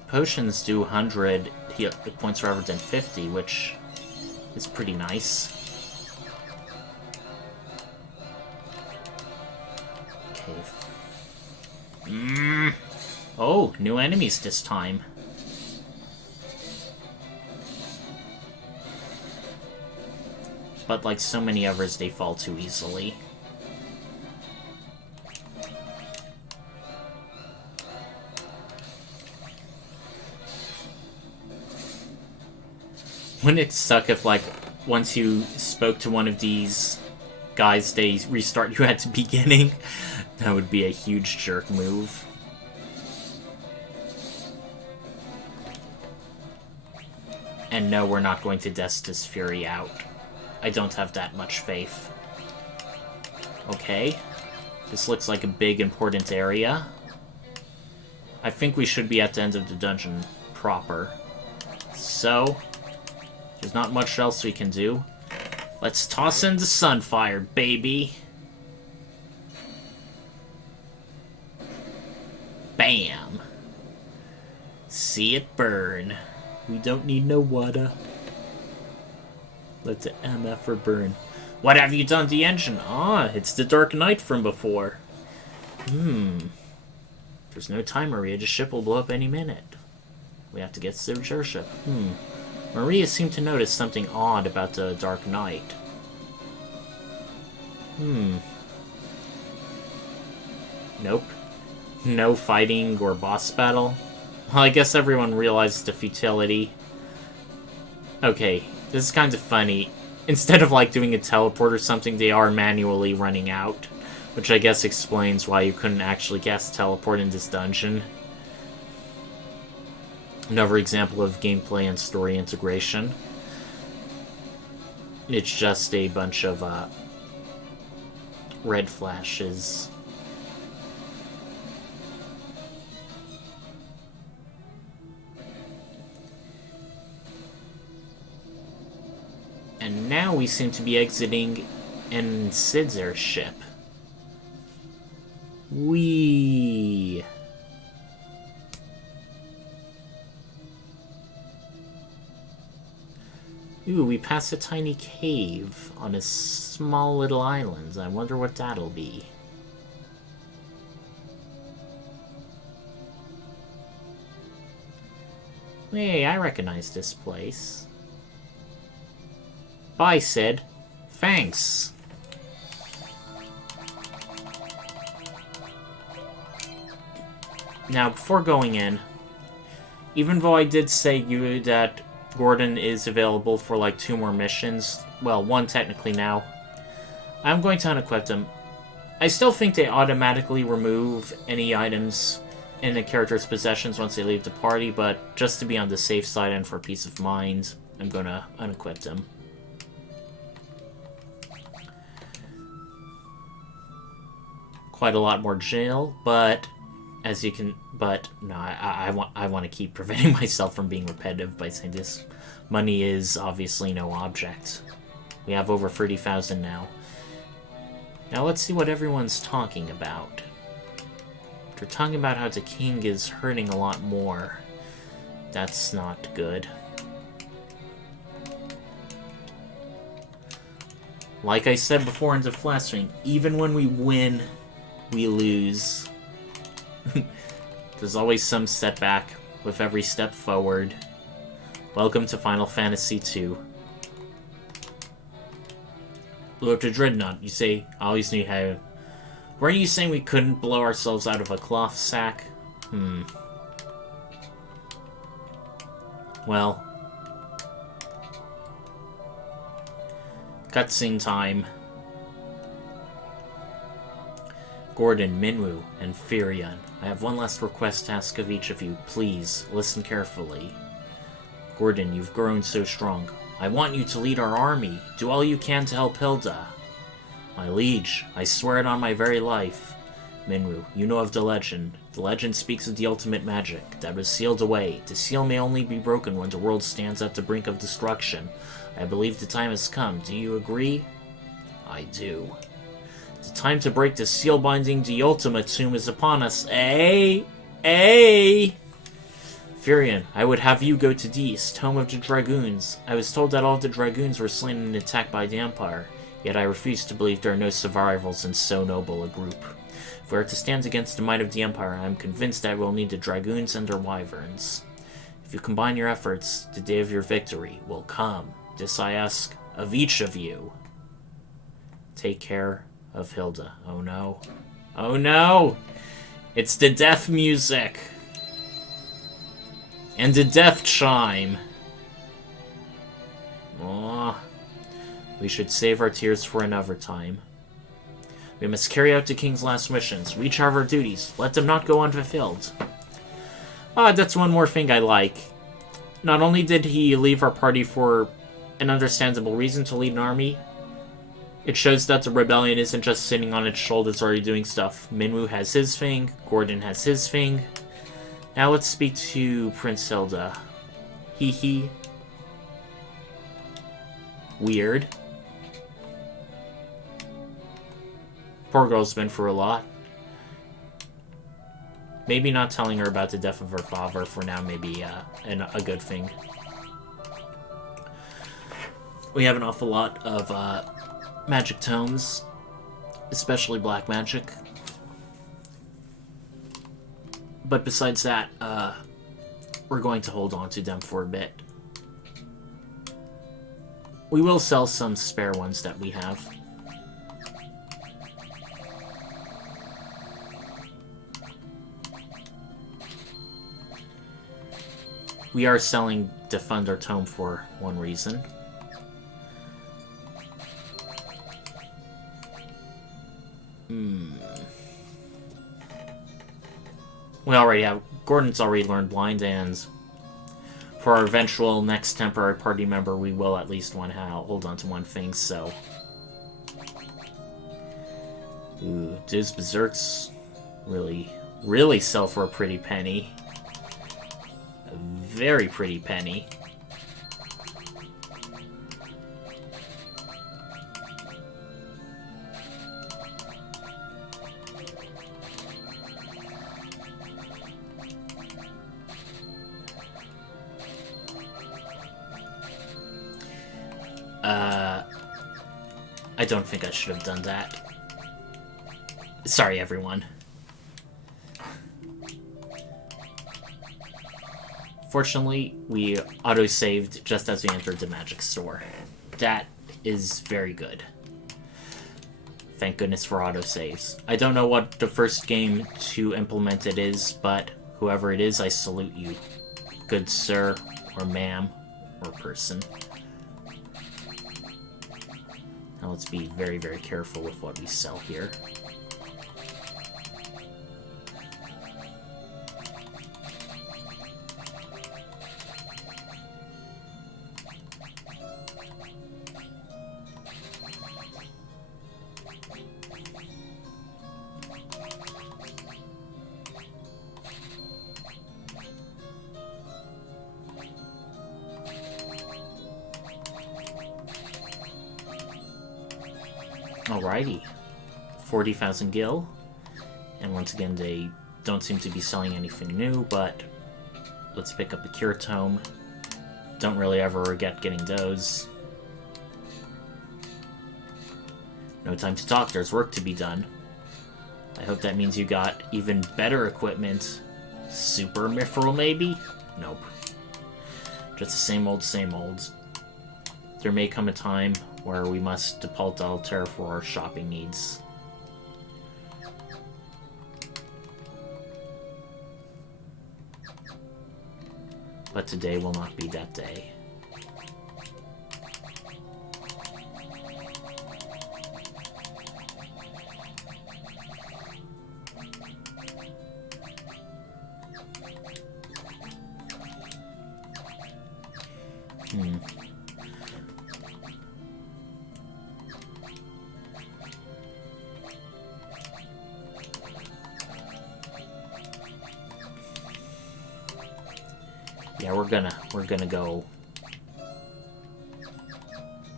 Potions do 100 hit points rather than 50, which is pretty nice. Okay. Oh, new enemies this time. But like so many others, they fall too easily. Wouldn't it suck if, like, once you spoke to one of these guys, they restart you at the beginning? That would be a huge jerk move. And no, we're not going to Destus Fury out. I don't have that much faith. Okay. This looks like a big, important area. I think we should be at the end of the dungeon proper. So, there's not much else we can do. Let's toss in the Sunfire, baby! Bam! See it burn. We don't need no water. Let the MF'er burn. What have you done to the engine? Ah, it's the Dark Knight from before. There's no time, Maria. The ship will blow up any minute. We have to get to the airship. Maria seemed to notice something odd about the Dark Knight. Nope. No fighting or boss battle. Well, I guess everyone realizes the futility. Okay, this is kind of funny. Instead of, like, doing a teleport or something, they are manually running out. Which I guess explains why you couldn't actually cast teleport in this dungeon. Another example of gameplay and story integration. It's just a bunch of, red flashes. And now we seem to be exiting in Sid's airship. Whee! Ooh, we pass a tiny cave on a small little island. I wonder what that'll be. Hey, I recognize this place. Bye, Sid. Thanks. Now, before going in, even though I did say you that Gordon is available for like 2 more missions, well, 1 technically now, I'm going to unequip him. I still think they automatically remove any items in a character's possessions once they leave the party, but just to be on the safe side and for peace of mind, I'm gonna unequip him. Quite a lot more jail, but as you can, no, I want to keep preventing myself from being repetitive by saying this. Money is obviously no object. We have over 30,000 now. Now let's see what everyone's talking about. They're talking about how the king is hurting a lot more. That's not good. Like I said before in the flash stream, even when we win, we lose. There's always some setback with every step forward. Welcome to Final Fantasy II. Blew up to Dreadnought. You say, I always knew how. Weren't you saying we couldn't blow ourselves out of a cloth sack? Well. Cutscene time. Gordon, Minwu, and Firion. I have one last request to ask of each of you. Please, listen carefully. Gordon, you've grown so strong. I want you to lead our army. Do all you can to help Hilda. My liege, I swear it on my very life. Minwu, you know of the legend. The legend speaks of the ultimate magic that was sealed away. The seal may only be broken when the world stands at the brink of destruction. I believe the time has come. Do you agree? I do. The time to break the seal binding the ultimatum is upon us. Firion, I would have you go to the east, home of the Dragoons. I was told that all of the Dragoons were slain in an attack by the Empire, yet I refuse to believe there are no survivals in so noble a group. If we are to stand against the might of the Empire, I am convinced that we'll need the Dragoons and their wyverns. If you combine your efforts, the day of your victory will come. This I ask of each of you. Take care of Hilda. Oh no. Oh no! It's the death music! And the death chime! Aww. We should save our tears for another time. We must carry out the king's last missions, reach our duties, let them not go unfulfilled. That's one more thing I like. Not only did he leave our party for an understandable reason to lead an army, it shows that the rebellion isn't just sitting on its shoulders already doing stuff. Minwu has his thing, Gordon has his thing. Now let's speak to Prince Hilda. Hee hee. Weird. Poor girl's been through a lot. Maybe not telling her about the death of her father for now may be a good thing. We have an awful lot of magic tomes, especially black magic. But besides that, we're going to hold on to them for a bit. We will sell some spare ones that we have. We are selling the Thunder Tome for one reason. We already have... Gordon's already learned Blind, and for our eventual next temporary party member, we will at least want to hold on to one thing, so... Ooh, those Berserks really sell for a pretty penny. A very pretty penny. I don't think I should have done that. Sorry, everyone. Fortunately, we auto-saved just as we entered the magic store. That is very good. Thank goodness for autosaves. I don't know what the first game to implement it is, but whoever it is, I salute you. Good sir, or ma'am, or person. Now let's be very, very careful with what we sell here. Alrighty. 40,000 gil. And once again, they don't seem to be selling anything new, but let's pick up the Cure Tome. Don't really ever regret getting those. No time to talk, there's work to be done. I hope that means you got even better equipment. Super Mithril, maybe? Nope. Just the same old, same old. There may come a time where we must default alter for our shopping needs. But today will not be that day. Yeah, we're gonna go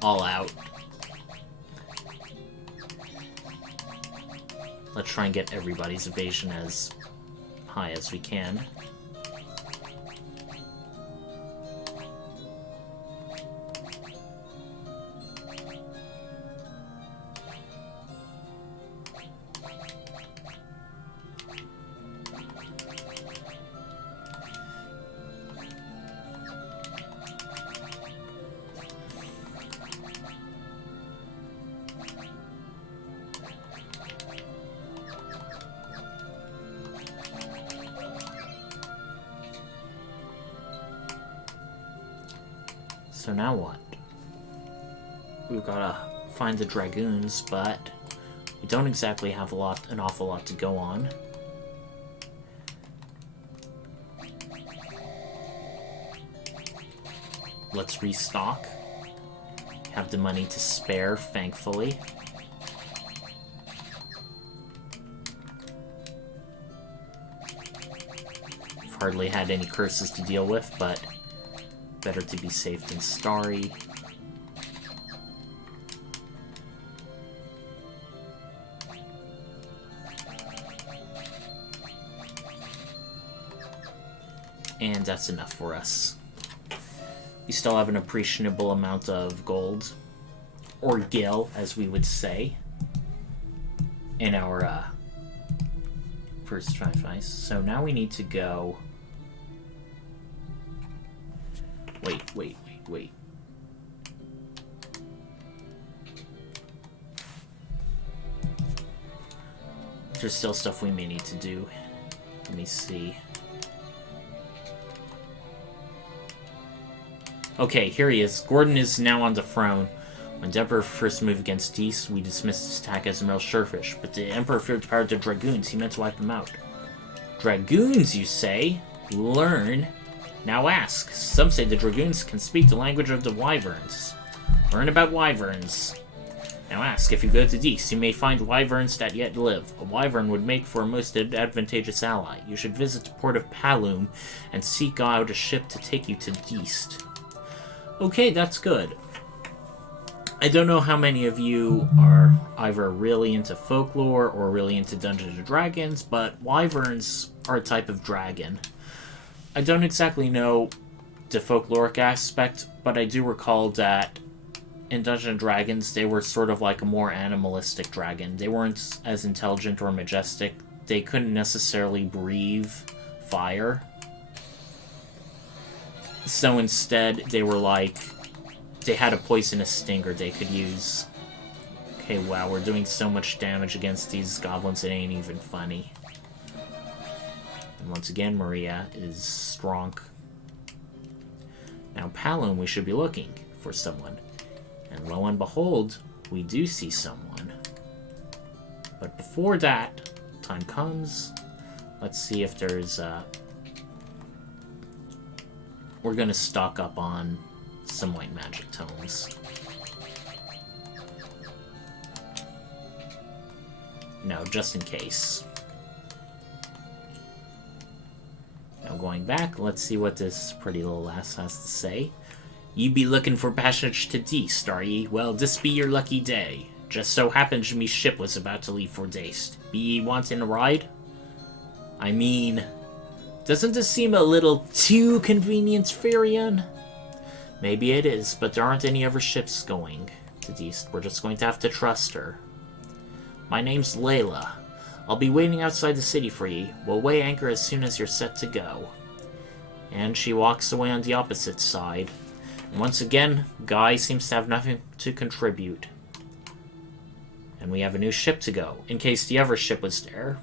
all out. Let's try and get everybody's evasion as high as we can. So now what? We've gotta find the Dragoons, but we don't exactly have an awful lot to go on. Let's restock. Have the money to spare, thankfully. We've hardly had any curses to deal with, but better to be safe than sorry. And that's enough for us. We still have an appreciable amount of gold, or gil, as we would say, in our first sacrifice. So now we need to go. Wait. There's still stuff we may need to do. Let me see. Okay, here he is. Gordon is now on the throne. When the Emperor first moved against Dees, we dismissed his attack as a mere skirmish, but the Emperor feared the power of the Dragoons. He meant to wipe them out. Dragoons, you say? Learn. Now ask. Some say the Dragoons can speak the language of the Wyverns. Learn about Wyverns. Now ask. If you go to Dees, you may find Wyverns that yet live. A Wyvern would make for a most advantageous ally. You should visit the port of Palum and seek out a ship to take you to Dees. Okay, that's good. I don't know how many of you are either really into folklore or really into Dungeons & Dragons, but Wyverns are a type of dragon. I don't exactly know the folkloric aspect, but I do recall that in Dungeons & Dragons, they were sort of like a more animalistic dragon. They weren't as intelligent or majestic. They couldn't necessarily breathe fire. So instead, they were like... They had a poisonous stinger they could use. Okay, wow, we're doing so much damage against these goblins, it ain't even funny. And once again, Maria is strong. Now, Palin, we should be looking for someone. And lo and behold, we do see someone. But before that, time comes. Let's see if there's... We're gonna stock up on some white magic tomes. No, just in case. Now going back, let's see what this pretty little lass has to say. "Ye be looking for passage to Deast, are ye? Well, this be your lucky day. Just so happens me ship was about to leave for Deast. Be ye wanting a ride?" I mean, doesn't this seem a little too convenient, Firion? Maybe it is, but there aren't any other ships going to Deast. We're just going to have to trust her. "My name's Layla. I'll be waiting outside the city for ye. We'll weigh anchor as soon as you're set to go." And she walks away on the opposite side. And once again, Guy seems to have nothing to contribute. And we have a new ship to go, in case the other ship was there.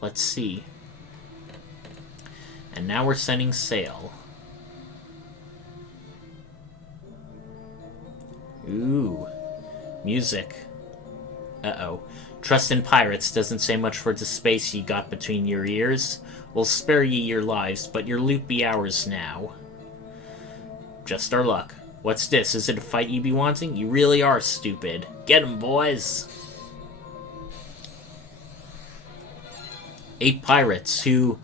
Let's see. And now we're setting sail. Ooh. Music. Uh-oh. "Trust in pirates doesn't say much for the space ye got between your ears. We'll spare ye your lives, but your loot be ours now. Just our luck. What's this? Is it a fight ye be wanting? You really are stupid. Get 'em, boys!" 8 pirates who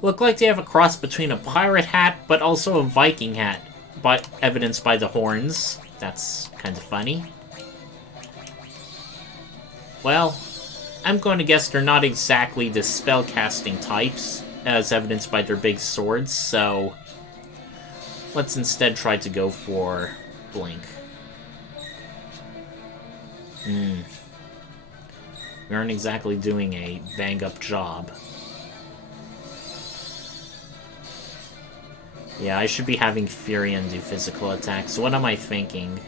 look like they have a cross between a pirate hat but also a Viking hat, but evidenced by the horns. That's kind of funny. Well, I'm going to guess they're not exactly the spellcasting types, as evidenced by their big swords, so let's instead try to go for Blink. We aren't exactly doing a bang-up job. Yeah, I should be having Firion do physical attacks. What am I thinking?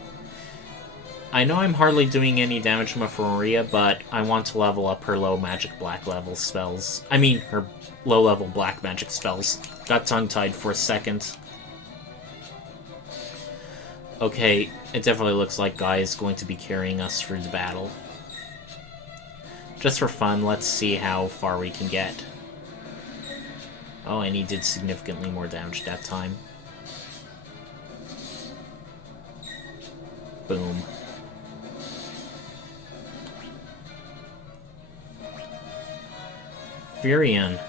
I know I'm hardly doing any damage for Maria, but I want to level up her low magic black level spells. I mean, her low level black magic spells. Got tongue-tied for a second. Okay, it definitely looks like Guy is going to be carrying us through the battle. Just for fun, let's see how far we can get. Oh, and he did significantly more damage that time. Boom. Firion.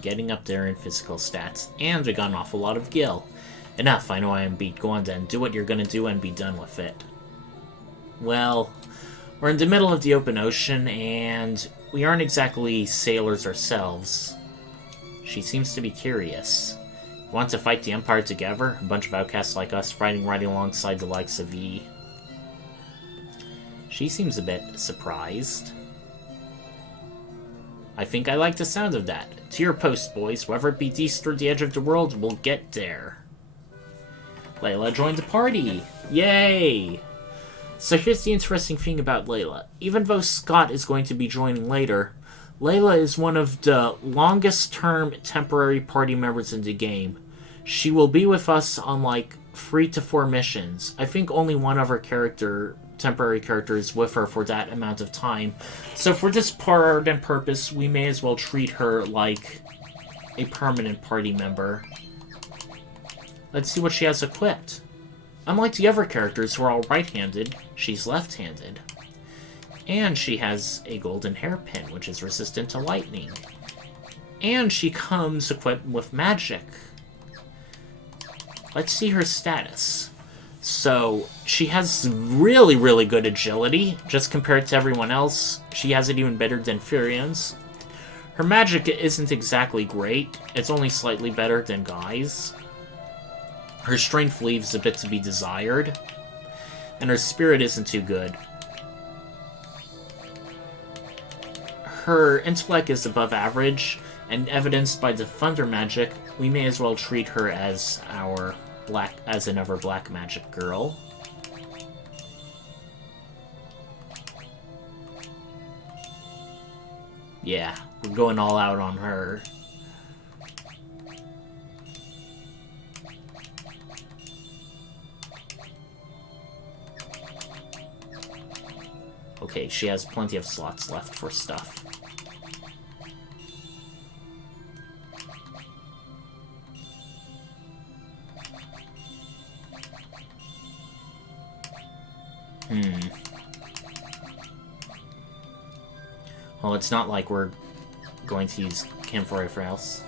Getting up there in physical stats. And we got an awful lot of gil. Enough, I know I am beat. Go on then, do what you're gonna do and be done with it. Well, we're in the middle of the open ocean, and we aren't exactly sailors ourselves. She seems to be curious. Want to fight the Empire together? A bunch of outcasts like us fighting right alongside the likes of ye. She seems a bit surprised. I think I like the sound of that. To your post, boys. Whether it be Deast or the edge of the world, we'll get there. Layla joined the party! Yay! So here's the interesting thing about Layla. Even though Scott is going to be joining later, Layla is one of the longest-term temporary party members in the game. She will be with us on, like, 3 to 4 missions. I think only one other temporary character is with her for that amount of time. So for this part and purpose, we may as well treat her like a permanent party member. Let's see what she has equipped. Unlike the other characters who are all right-handed, she's left-handed. And she has a golden hairpin, which is resistant to lightning. And she comes equipped with magic. Let's see her status. So, she has really, really good agility, just compared to everyone else. She has it even better than Firion's. Her magic isn't exactly great. It's only slightly better than Guy's. Her strength leaves a bit to be desired. And her spirit isn't too good. her intellect is above average, and evidenced by the thunder magic, we may as well treat her as another black magic girl. Yeah, we're going all out on her. Okay, she has plenty of slots left for stuff. Well, it's not like we're going to use Camphor for else.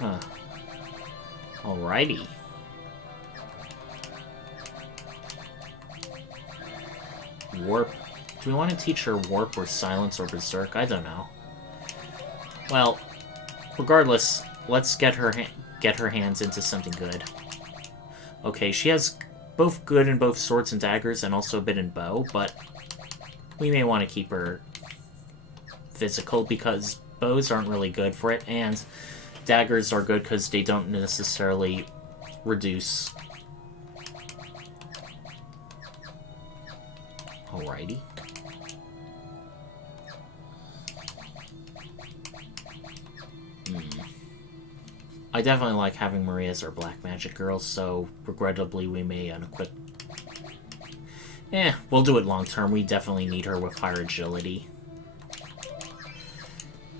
Huh. Alrighty. Warp. Do we want to teach her Warp or Silence or Berserk? I don't know. Well, regardless, let's get her hands into something good. Okay, she has both good in both swords and daggers, and also a bit in bow, but we may want to keep her physical because bows aren't really good for it, and daggers are good because they don't necessarily reduce. Alrighty. I definitely like having Maria as our black magic girl, so regrettably we may unequip. We'll do it long term. We definitely need her with higher agility.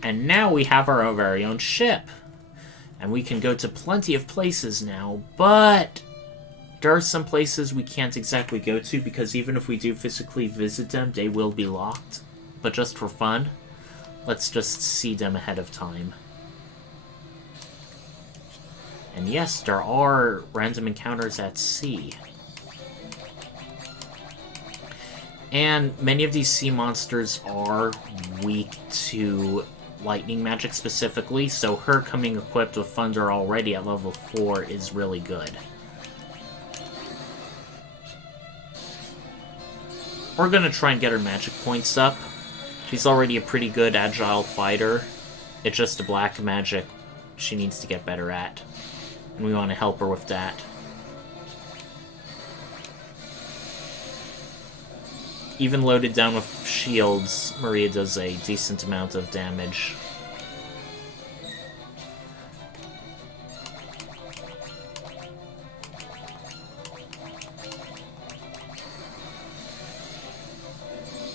And now we have our very own ship. And we can go to plenty of places now, but there are some places we can't exactly go to because even if we do physically visit them, they will be locked. But just for fun, let's just see them ahead of time. And yes, there are random encounters at sea. And many of these sea monsters are weak to lightning magic specifically, so her coming equipped with Thunder already at level 4 is really good. We're gonna try and get her magic points up. She's already a pretty good agile fighter. It's just the black magic she needs to get better at. And we want to help her with that. Even loaded down with shields, Maria does a decent amount of damage.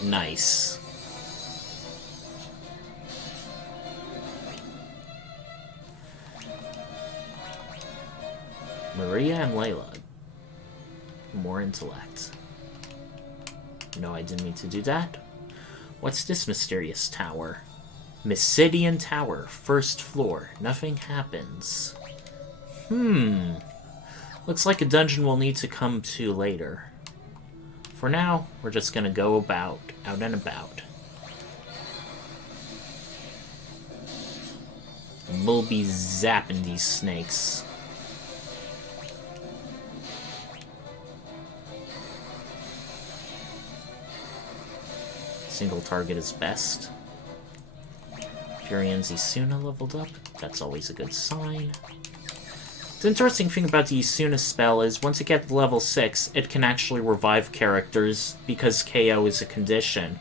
Nice. Maria and Layla. More intellect. No, I didn't mean to do that. What's this mysterious tower? Mysidian Tower, first floor. Nothing happens. Looks like a dungeon we'll need to come to later. For now, we're just gonna go out and about. And we'll be zapping these snakes. Single target is best. Firion's Isuna leveled up. That's always a good sign. The interesting thing about the Isuna spell is once it gets level 6, it can actually revive characters because KO is a condition.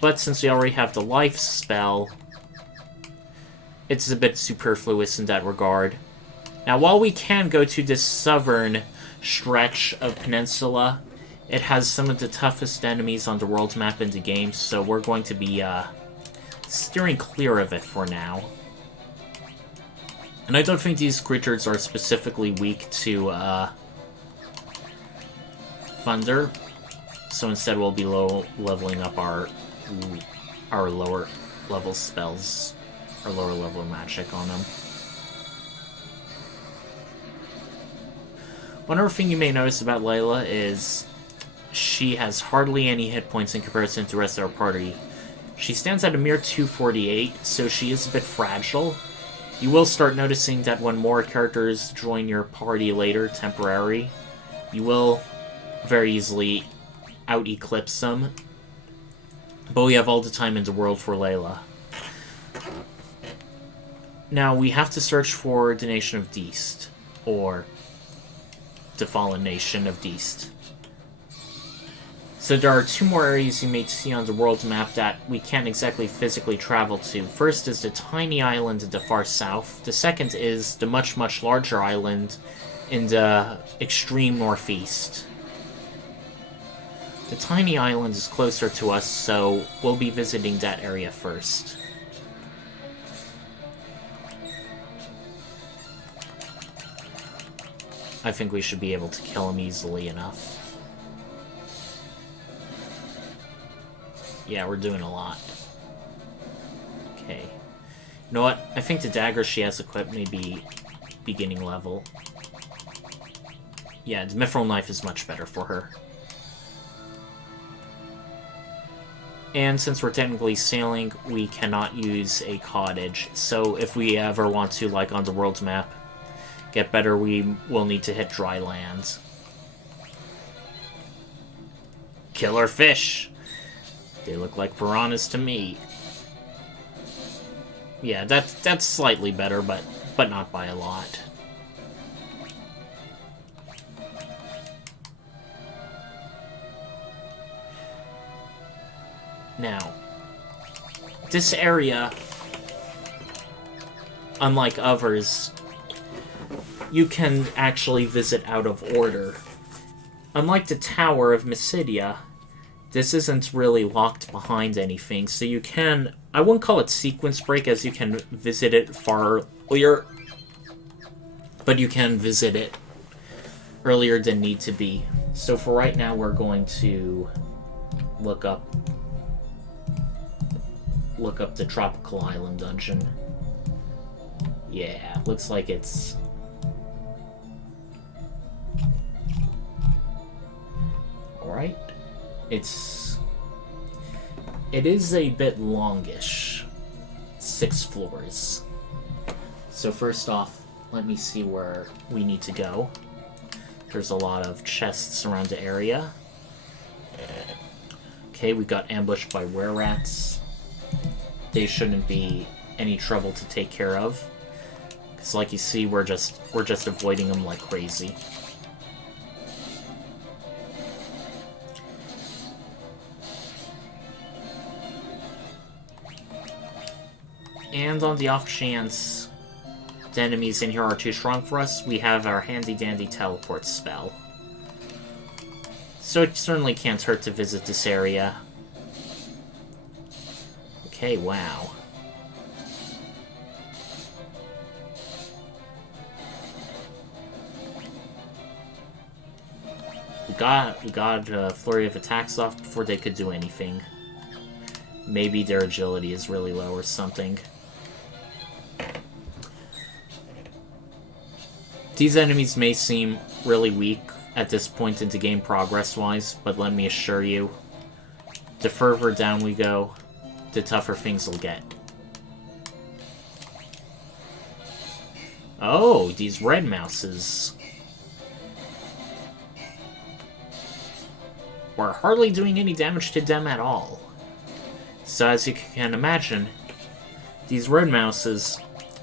But since we already have the life spell, it's a bit superfluous in that regard. Now, while we can go to this southern stretch of peninsula, it has some of the toughest enemies on the world map in the game, so we're going to be steering clear of it for now. And I don't think these creatures are specifically weak to thunder, so instead we'll be leveling up our lower level spells, our lower level magic on them. One other thing you may notice about Layla is she has hardly any hit points in comparison to the rest of our party. She stands at a mere 248, so she is a bit fragile. You will start noticing that when more characters join your party later, temporary, you will very easily out-eclipse them. But we have all the time in the world for Layla. Now, we have to search for the Nation of Deist. Or the Fallen Nation of Deist. So there are two more areas you may see on the world map that we can't exactly physically travel to. First is the tiny island in the far south. The second is the much, much larger island in the extreme northeast. The tiny island is closer to us, so we'll be visiting that area first. I think we should be able to kill him easily enough. Yeah, we're doing a lot. Okay. You know what? I think the dagger she has equipped may be beginning level. Yeah, the mithril knife is much better for her. And since we're technically sailing, we cannot use a cottage. So if we ever want to, like on the world's map, get better, we will need to hit dry land. Killer fish! They look like piranhas to me. Yeah, that's slightly better, but not by a lot. Now, this area, unlike others, you can actually visit out of order. Unlike the Tower of Mysidia, this isn't really locked behind anything, so you can... I wouldn't call it sequence break, as you can visit it far earlier, but you can visit it earlier than need to be. So for right now, we're going to look up the Tropical Island dungeon. Yeah, looks like it's... Alright. It is a bit longish. 6 floors. So first off, let me see where we need to go. There's a lot of chests around the area. Okay, we got ambushed by were-rats. They shouldn't be any trouble to take care of. Because like you see, we're just avoiding them like crazy. And on the off chance the enemies in here are too strong for us, we have our handy-dandy teleport spell. So it certainly can't hurt to visit this area. Okay, wow. We got a flurry of attacks off before they could do anything. Maybe their agility is really low or something. These enemies may seem really weak at this point into game progress-wise, but let me assure you, the further down we go, the tougher things will get. Oh, these red mouses. We're hardly doing any damage to them at all. So as you can imagine, these red mouses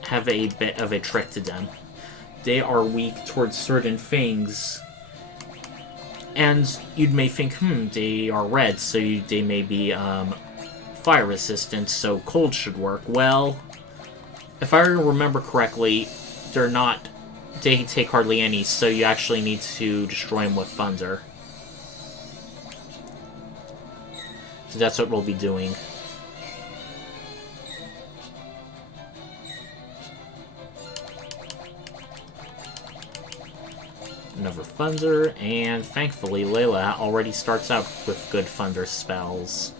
have a bit of a trick to them. They are weak towards certain things, and you may think, they are red, so they may be fire resistant, so cold should work. Well, if I remember correctly, they're not. They take hardly any, so you actually need to destroy them with thunder. So that's what we'll be doing. Another thunder, and thankfully Layla already starts out with good thunder spells.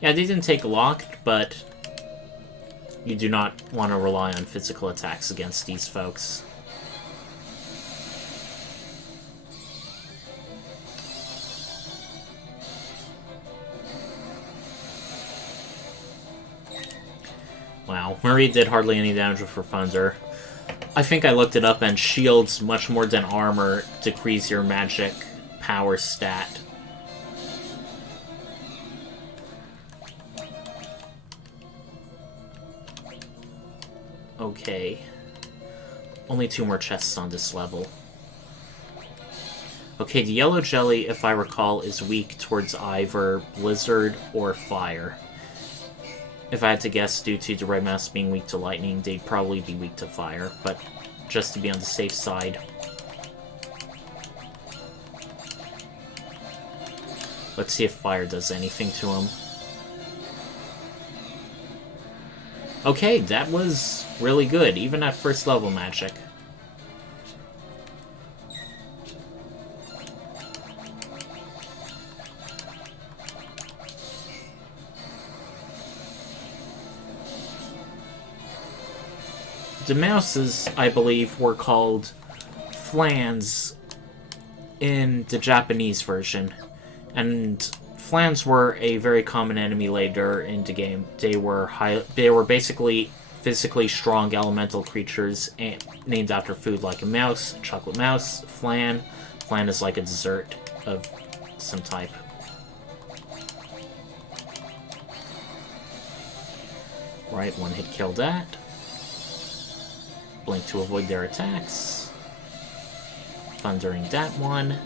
Yeah, they didn't take locked, but you do not want to rely on physical attacks against these folks. Wow, Marie did hardly any damage with her thunder. I think I looked it up, and shields, much more than armor, decrease your magic power stat. Okay. Only 2 more chests on this level. Okay, the yellow jelly, if I recall, is weak towards either blizzard or fire. If I had to guess, due to the red mouse being weak to lightning, they'd probably be weak to fire, but just to be on the safe side. Let's see if fire does anything to him. Okay, that was really good, even at first level magic. The mouses, I believe, were called flans in the Japanese version. And flans were a very common enemy later in the game. They were basically physically strong elemental creatures named after food, like a mouse, chocolate mouse, flan. Flan is like a dessert of some type. Right, one hit killed that. Blink to avoid their attacks. Thundering that one.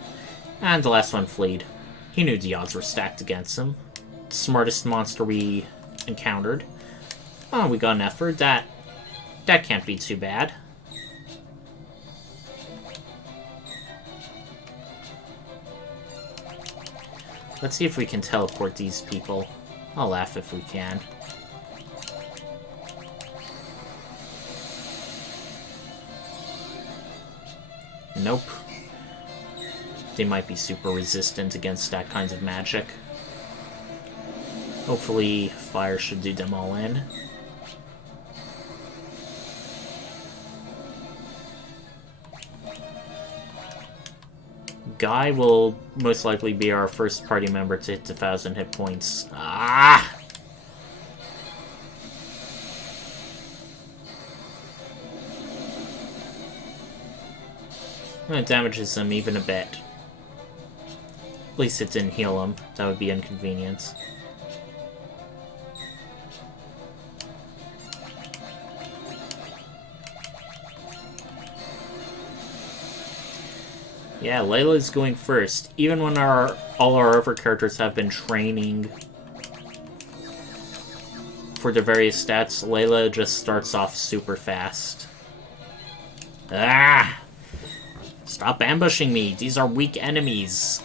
And the last one fleed. He knew the odds were stacked against him. Smartest monster we encountered. Oh, we got an effort. That can't be too bad. Let's see if we can teleport these people. I'll laugh if we can. Nope. They might be super resistant against that kind of magic. Hopefully, fire should do them all in. Guy will most likely be our first party member to hit 1,000 hit points. Ah! It damages him even a bit. At least it didn't heal him. That would be inconvenient. Yeah, Layla's going first. Even when all our other characters have been training for their various stats, Layla just starts off super fast. Ah! Stop ambushing me! These are weak enemies!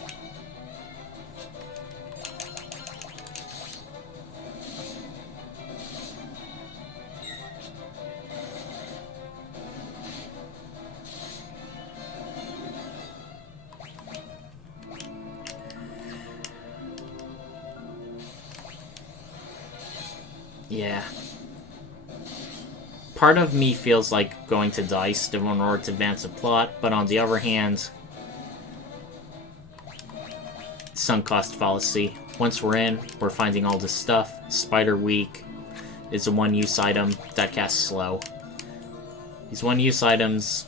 Yeah. Part of me feels like going to dice in order to advance the plot, but on the other hand, sunk cost fallacy. Once we're in, we're finding all this stuff. Spider Weak is a one-use item that casts slow. These one-use items,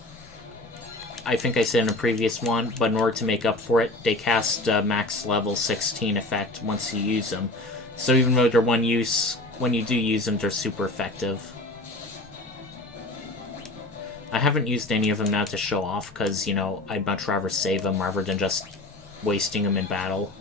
I think I said in a previous one, but in order to make up for it, they cast max level 16 effect once you use them. So even though they're one-use, when you do use them, they're super effective. I haven't used any of them now to show off, because, you know, I'd much rather save them rather than just wasting them in battle.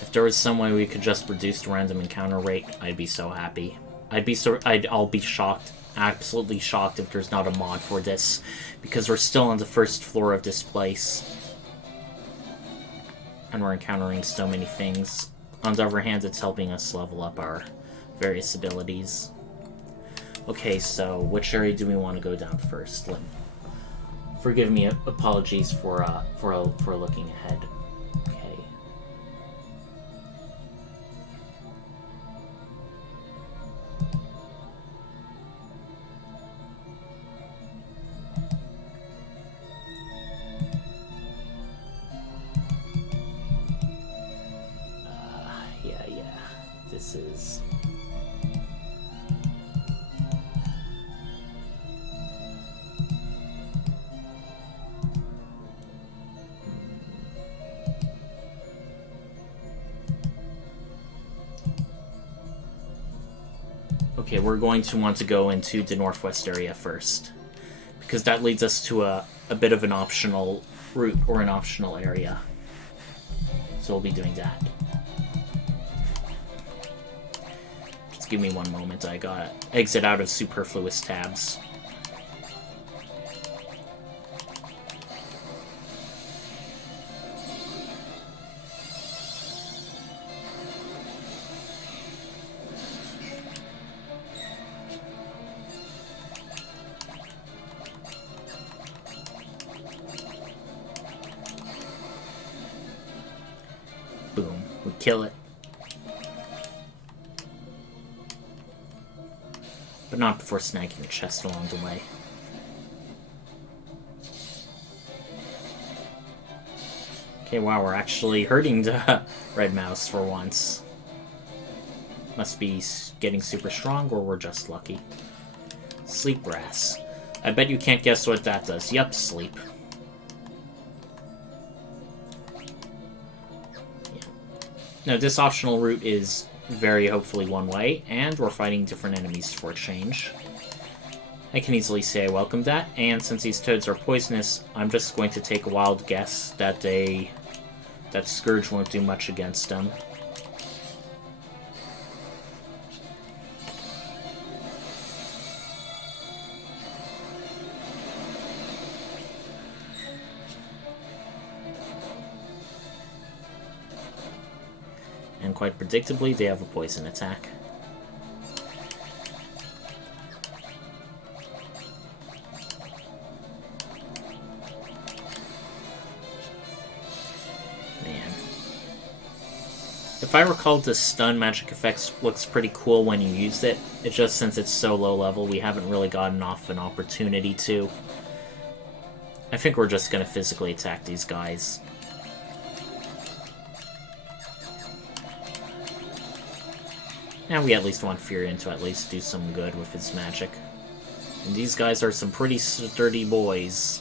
If there was some way we could just reduce the random encounter rate, I'd be so happy. I'll be shocked, absolutely shocked, if there's not a mod for this, because we're still on the first floor of this place. And we're encountering so many things. On the other hand, it's helping us level up our various abilities. Okay, so which area do we want to go down first? Forgive me, apologies for looking ahead. Okay. Yeah. This is... Okay, we're going to want to go into the northwest area first, because that leads us to a bit of an optional route or an optional area. So we'll be doing that. Just give me one moment. I gotta exit out of superfluous tabs. Boom. We kill it. But not before snagging a chest along the way. Okay, wow, we're actually hurting the red mouse for once. Must be getting super strong, or we're just lucky. Sleep brass. I bet you can't guess what that does. Yup, sleep. Now, this optional route is very hopefully one way, and we're fighting different enemies for a change. I can easily say I welcome that, and since these toads are poisonous, I'm just going to take a wild guess that that Scourge won't do much against them. And quite predictably, they have a poison attack. Man. If I recall, the stun magic effects looks pretty cool when you used it. It's just since it's so low level, we haven't really gotten off an opportunity to. I think we're just going to physically attack these guys. Now we at least want Firion to at least do some good with his magic. And these guys are some pretty sturdy boys.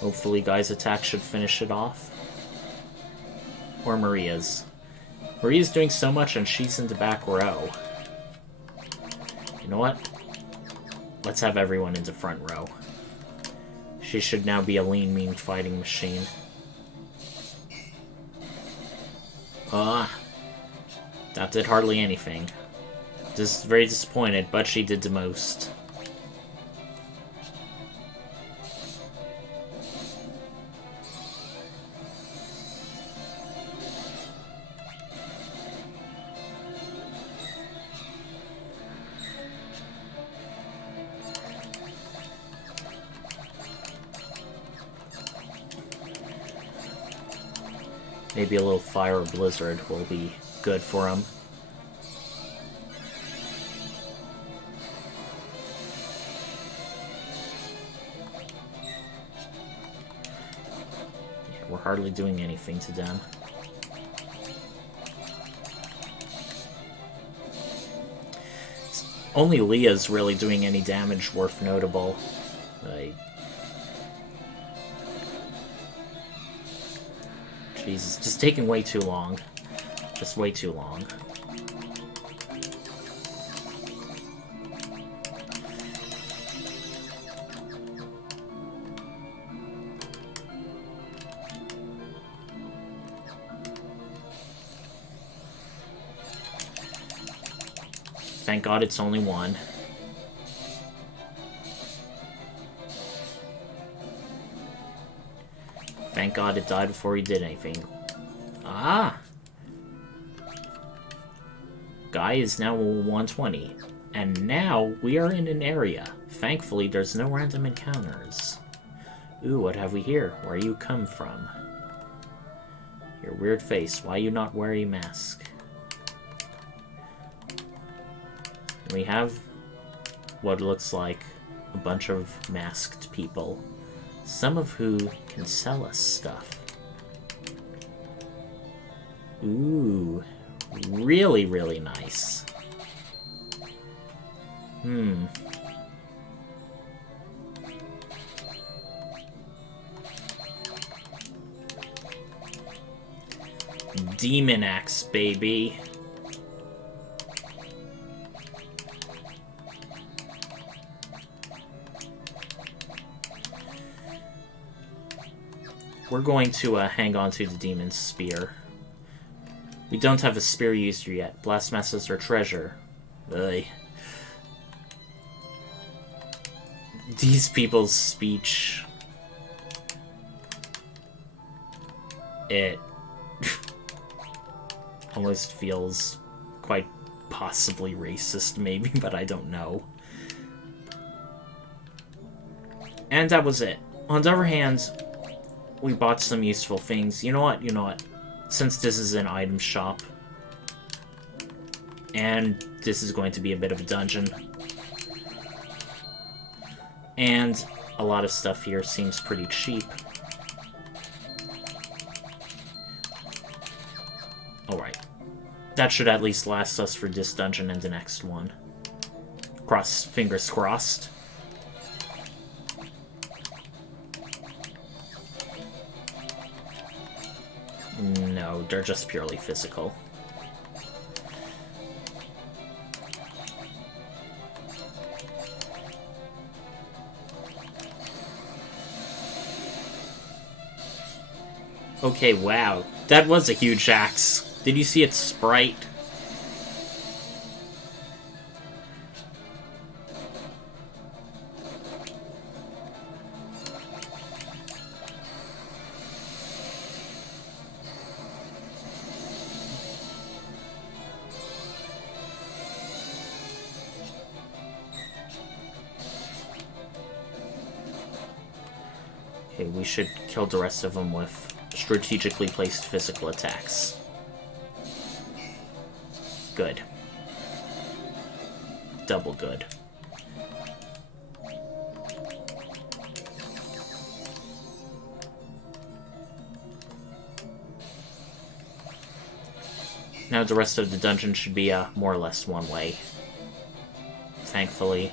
Hopefully Guy's attack should finish it off. Or Maria's. Maria's doing so much and she's in the back row. You know what? Let's have everyone in the front row. She should now be a lean, mean fighting machine. That did hardly anything. Just very disappointed, but she did the most. Maybe a little fire or blizzard will be good for him. Yeah, we're hardly doing anything to them. Only Leah's really doing any damage worth notable. Jesus, just taking way too long. Just way too long. Thank God it's only one. Thank God it died before he did anything. Ah! Guy is now 120. And now we are in an area. Thankfully, there's no random encounters. Ooh, what have we here? Where you come from? Your weird face. Why you not wear a mask? We have what looks like a bunch of masked people. Some of who can sell us stuff. Ooh. Really, really nice. Demon Axe, baby. We're going to hang on to the Demon's Spear. We don't have a spear user yet. Blastmaster's our treasure. Ugh. These people's speech. It almost feels quite possibly racist, maybe, but I don't know. And that was it. On the other hand, we bought some useful things. You know what? Since this is an item shop, and this is going to be a bit of a dungeon, and a lot of stuff here seems pretty cheap. Alright. That should at least last us for this dungeon and the next one. Fingers crossed. No, they're just purely physical. Okay, wow. That was a huge axe. Did you see its sprite? Okay, we should kill the rest of them with strategically placed physical attacks. Good. Double good. Now the rest of the dungeon should be more or less one way. Thankfully.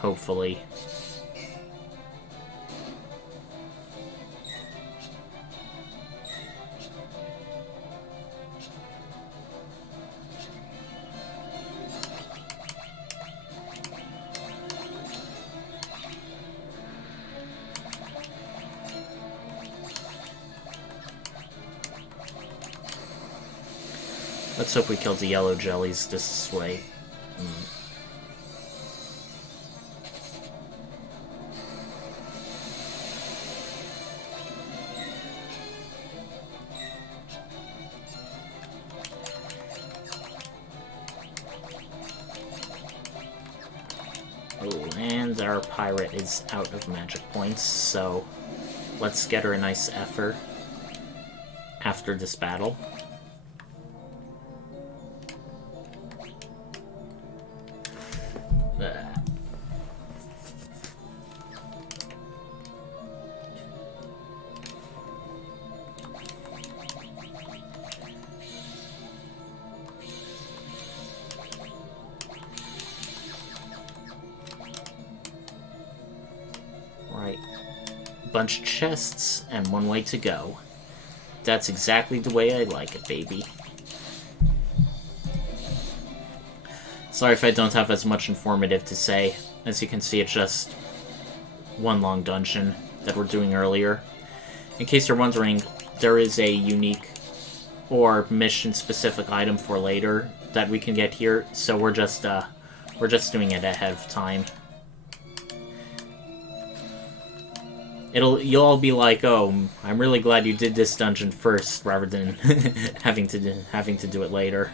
Hopefully. Let's hope we kill the yellow jellies this way. Oh, and our pirate is out of magic points, so let's get her a nice effort after this battle. Right. Bunch of chests and one way to go. That's exactly the way I like it, baby. Sorry if I don't have as much informative to say. As you can see, it's just one long dungeon that we're doing earlier. In case you're wondering, there is a unique or mission-specific item for later that we can get here, so we're just doing it ahead of time. You'll all be like, oh, I'm really glad you did this dungeon first, rather than having to do it later.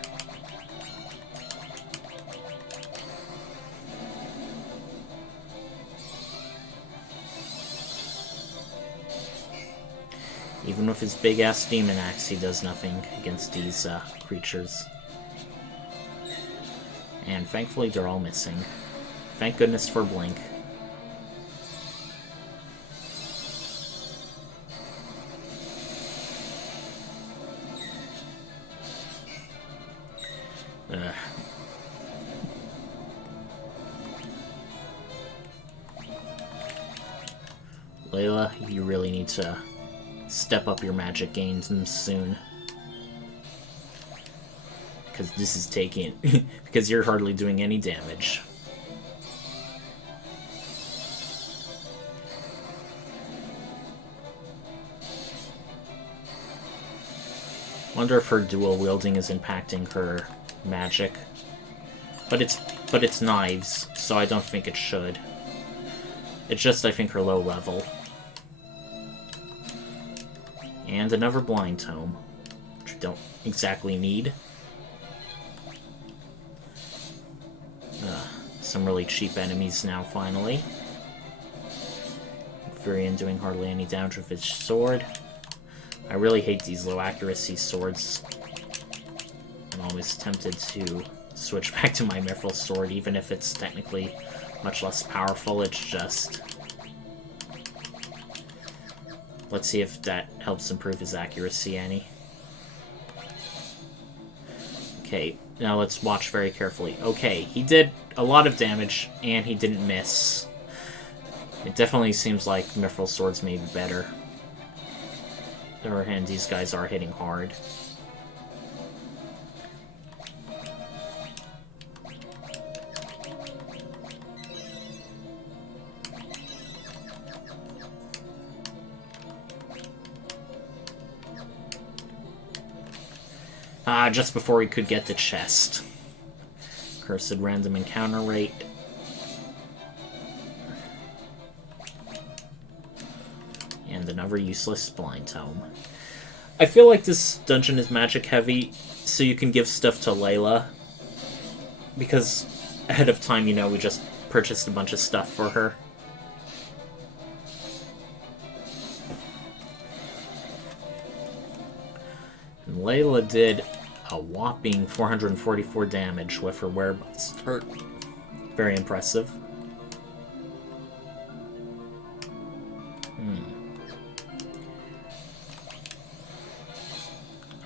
Even with his big-ass demon axe, he does nothing against these creatures. And thankfully, they're all missing. Thank goodness for Blink. Layla, you really need to step up your magic gains soon. Because this is taking... because you're hardly doing any damage. Wonder if her dual wielding is impacting her magic. But it's knives, so I don't think it should. It's just, I think, her low level. And another blind tome, which I don't exactly need. Some really cheap enemies now, finally. Firion doing hardly any damage with his sword. I really hate these low accuracy swords. I'm always tempted to switch back to my Mithril sword, even if it's technically much less powerful. It's just... let's see if that helps improve his accuracy any. Okay, now let's watch very carefully. Okay, he did a lot of damage, and he didn't miss. It definitely seems like Mithril swords may be better. On the other hand, these guys are hitting hard. Just before he could get the chest. Cursed random encounter rate. And another useless blind tome. I feel like this dungeon is magic heavy, so you can give stuff to Layla. Because ahead of time, you know, we just purchased a bunch of stuff for her. And Layla did a whopping 444 damage with her whereabouts. Very impressive.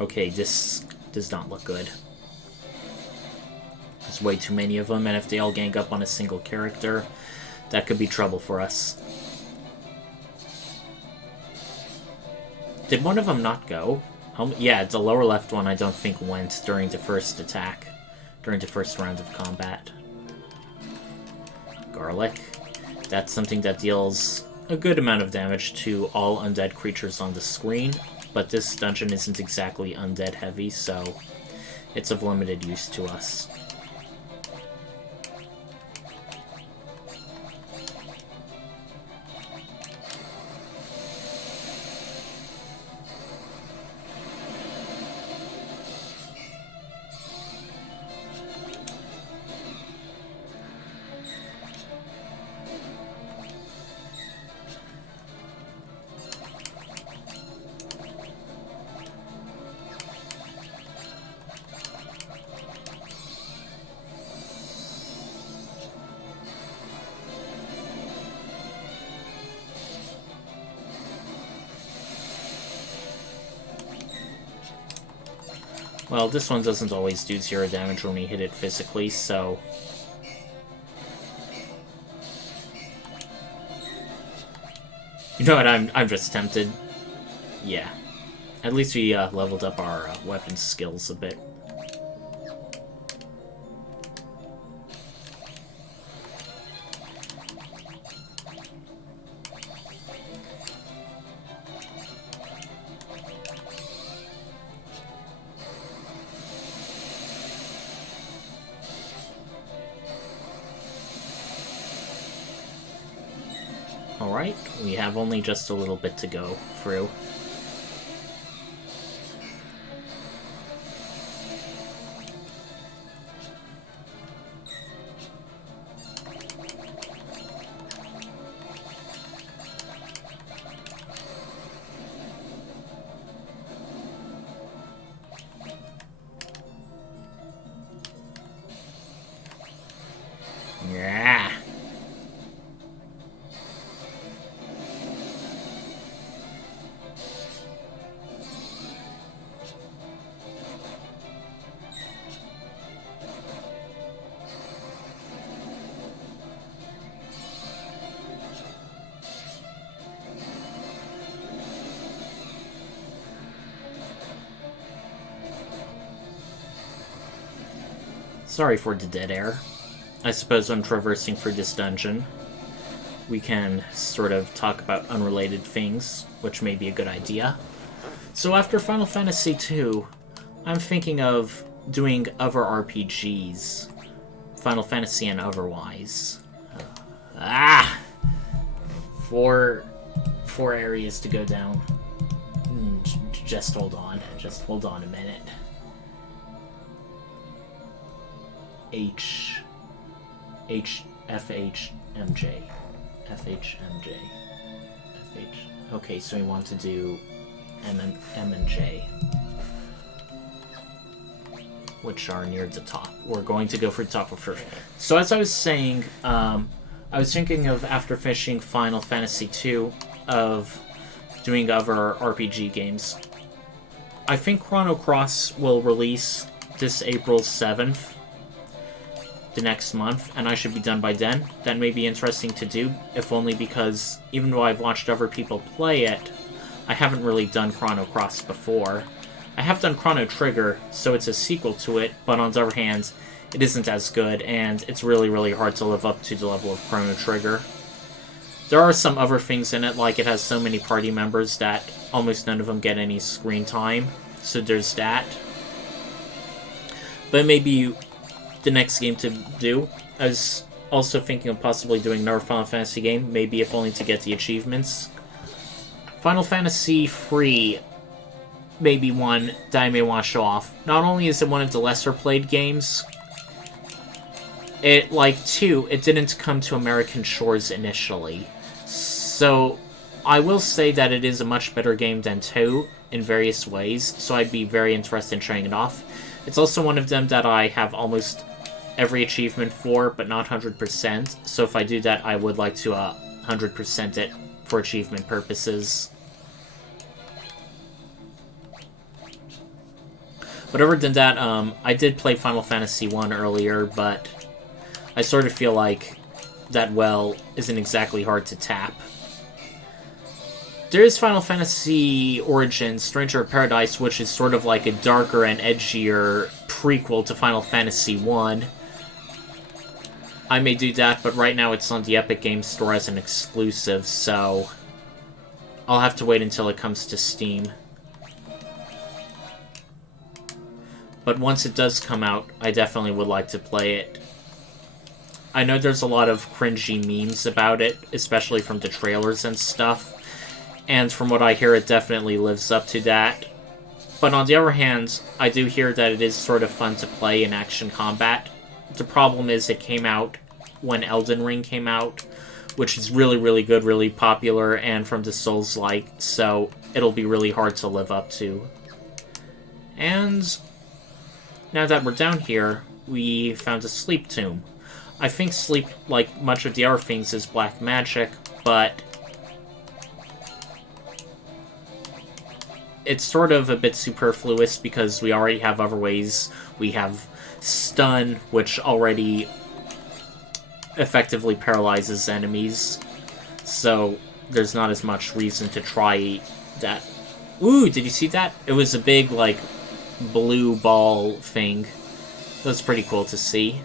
Okay, this does not look good. There's way too many of them, and if they all gang up on a single character, that could be trouble for us. Did one of them not go? Yeah, the lower left one I don't think went during the first attack. During the first round of combat. Garlic. That's something that deals a good amount of damage to all undead creatures on the screen, but this dungeon isn't exactly undead heavy, so it's of limited use to us. Well, this one doesn't always do 0 damage when we hit it physically, so... You know what, I'm just tempted. Yeah. At least we leveled up our weapon skills a bit. Alright, we have only just a little bit to go through. Yeah. Sorry for the dead air. I suppose when traversing through this dungeon, we can sort of talk about unrelated things, which may be a good idea. So after Final Fantasy II, I'm thinking of doing other RPGs. Final Fantasy and otherwise. Four areas to go down. Just hold on. Just hold on a minute. FHMJ. Okay, so we want to do M and J, which are near the top. We're going to go for the top of first. So as I was saying, I was thinking of, after finishing Final Fantasy II, of doing other RPG games. I think Chrono Cross will release this April 7th, the next month, and I should be done by then. That may be interesting to do, if only because, even though I've watched other people play it, I haven't really done Chrono Cross before. I have done Chrono Trigger, so it's a sequel to it, but on the other hand, it isn't as good, and it's really, really hard to live up to the level of Chrono Trigger. There are some other things in it, like it has so many party members that almost none of them get any screen time, so there's that. But maybe the next game to do. I was also thinking of possibly doing another Final Fantasy game, maybe if only to get the achievements. Final Fantasy III may be one that I may want to show off. Not only is it one of the lesser played games, like 2, it didn't come to American shores initially. So I will say that it is a much better game than 2 in various ways, so I'd be very interested in showing it off. It's also one of them that I have almost every achievement for, but not 100%, so if I do that, I would like to 100% it for achievement purposes. But other than that, I did play Final Fantasy I earlier, but I sort of feel like that well isn't exactly hard to tap. There is Final Fantasy Origins, Stranger of Paradise, which is sort of like a darker and edgier prequel to Final Fantasy I. I may do that, but right now it's on the Epic Games Store as an exclusive, so I'll have to wait until it comes to Steam. But once it does come out, I definitely would like to play it. I know there's a lot of cringy memes about it, especially from the trailers and stuff, and from what I hear, it definitely lives up to that. But on the other hand, I do hear that it is sort of fun to play in action combat. The problem is it came out when Elden Ring came out, which is really, really good, really popular, and from the Souls-like, so it'll be really hard to live up to. And now that we're down here, we found a sleep tomb. I think sleep, like much of the other things, is black magic, but it's sort of a bit superfluous because we already have other ways. We have stun, which already effectively paralyzes enemies, so there's not as much reason to try that. Ooh, did you see that? It was a big, like, blue ball thing. That's pretty cool to see.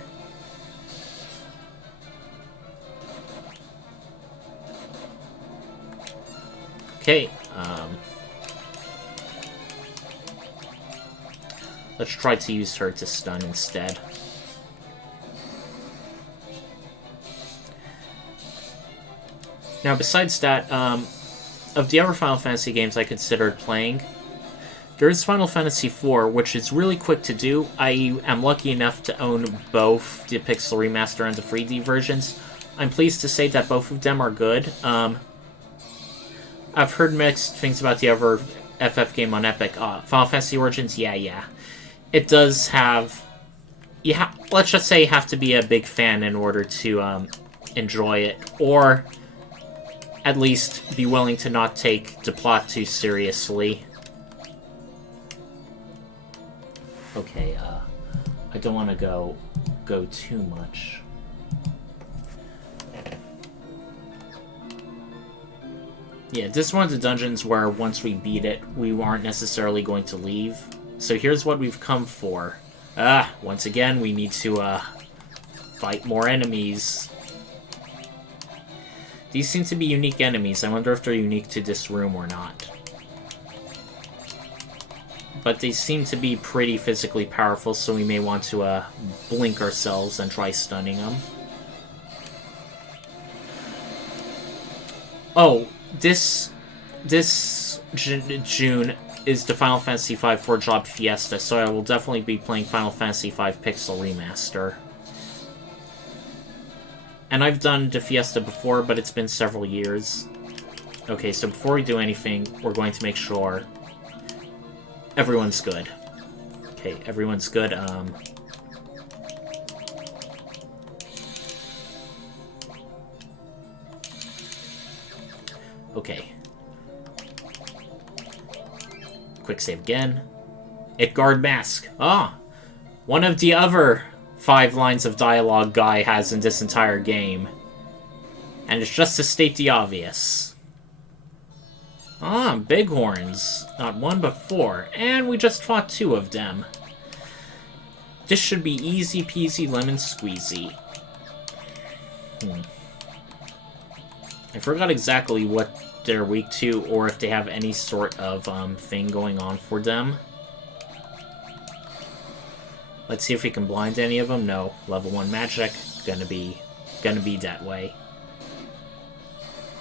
Okay, let's try to use her to stun instead. Now, besides that, of the other Final Fantasy games I considered playing, there is Final Fantasy IV, which is really quick to do. I am lucky enough to own both the Pixel Remaster and the 3D versions. I'm pleased to say that both of them are good. I've heard mixed things about the other FF game on Epic. Final Fantasy Origins, yeah. It does have... let's just say you have to be a big fan in order to enjoy it, or at least be willing to not take the plot too seriously. Okay, I don't want to go too much. Yeah, this is one of the dungeons where once we beat it, we aren't necessarily going to leave. So here's what we've come for. Once again, we need to, fight more enemies. These seem to be unique enemies. I wonder if they're unique to this room or not. But they seem to be pretty physically powerful, so we may want to, blink ourselves and try stunning them. Oh, this June is the Final Fantasy V 4-Drop Fiesta, so I will definitely be playing Final Fantasy V Pixel Remaster. And I've done the Fiesta before, but it's been several years. Okay, so before we do anything, we're going to make sure everyone's good. Okay, everyone's good. Okay. Quick save again. Itgard Mask. Ah! One of the other 5 lines of dialogue Guy has in this entire game. And it's just to state the obvious. Ah, bighorns. Not 1, but 4. And we just fought 2 of them. This should be easy peasy lemon squeezy. I forgot exactly what they're weak to, or if they have any sort of thing going on for them. Let's see if we can blind any of them. No, level 1 magic, gonna be that way.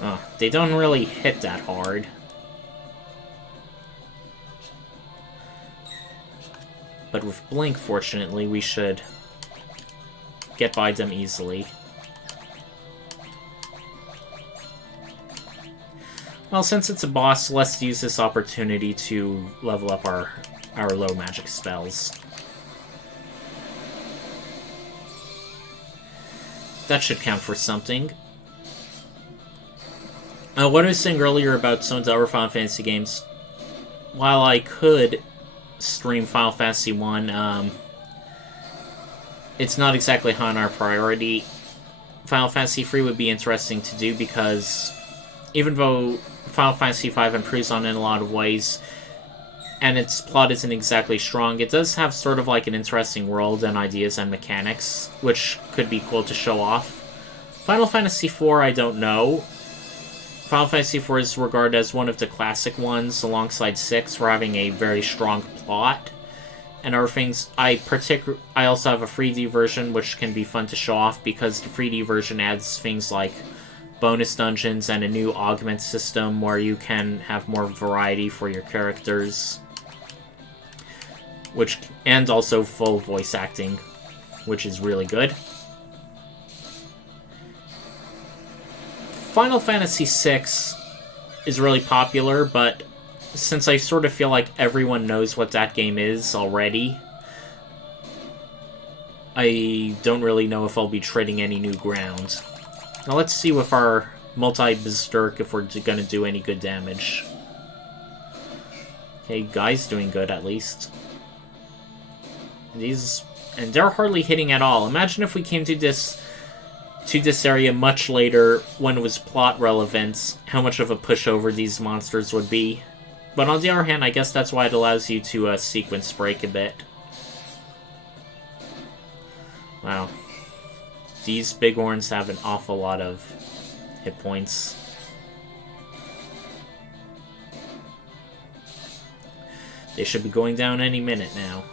Oh, they don't really hit that hard. But with blink, fortunately, we should get by them easily. Well, since it's a boss, let's use this opportunity to level up our low magic spells. That should count for something. What I was saying earlier about some of the other Final Fantasy games, while I could stream Final Fantasy 1, it's not exactly high on our priority. Final Fantasy 3 would be interesting to do because even though Final Fantasy V improves on it in a lot of ways, and its plot isn't exactly strong, it does have sort of like an interesting world and ideas and mechanics, which could be cool to show off. Final Fantasy IV, I don't know. Final Fantasy IV is regarded as one of the classic ones, alongside 6, for having a very strong plot. And other things, I also have a 3D version, which can be fun to show off, because the 3D version adds things like bonus dungeons and a new augment system where you can have more variety for your characters. And also full voice acting, which is really good. Final Fantasy VI is really popular, but since I sort of feel like everyone knows what that game is already, I don't really know if I'll be treading any new ground. Now let's see with our multi-berserk if we're gonna do any good damage. Okay, Guy's doing good at least. And they're hardly hitting at all. Imagine if we came to this area much later when it was plot relevant, how much of a pushover these monsters would be. But on the other hand, I guess that's why it allows you to sequence break a bit. Wow. These bighorns have an awful lot of hit points. They should be going down any minute now.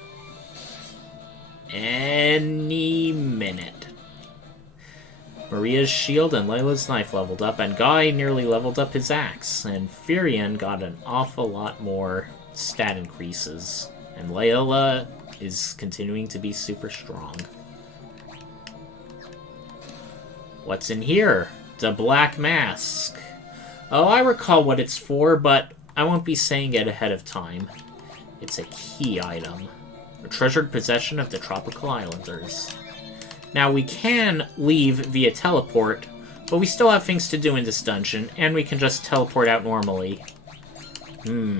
Any minute. Maria's shield and Layla's knife leveled up, and Guy nearly leveled up his axe, and Firion got an awful lot more stat increases, and Layla is continuing to be super strong. What's in here? The Black Mask. Oh, I recall what it's for, but I won't be saying it ahead of time. It's a key item. A treasured possession of the Tropical Islanders. Now, we can leave via teleport, but we still have things to do in this dungeon, and we can just teleport out normally. I'm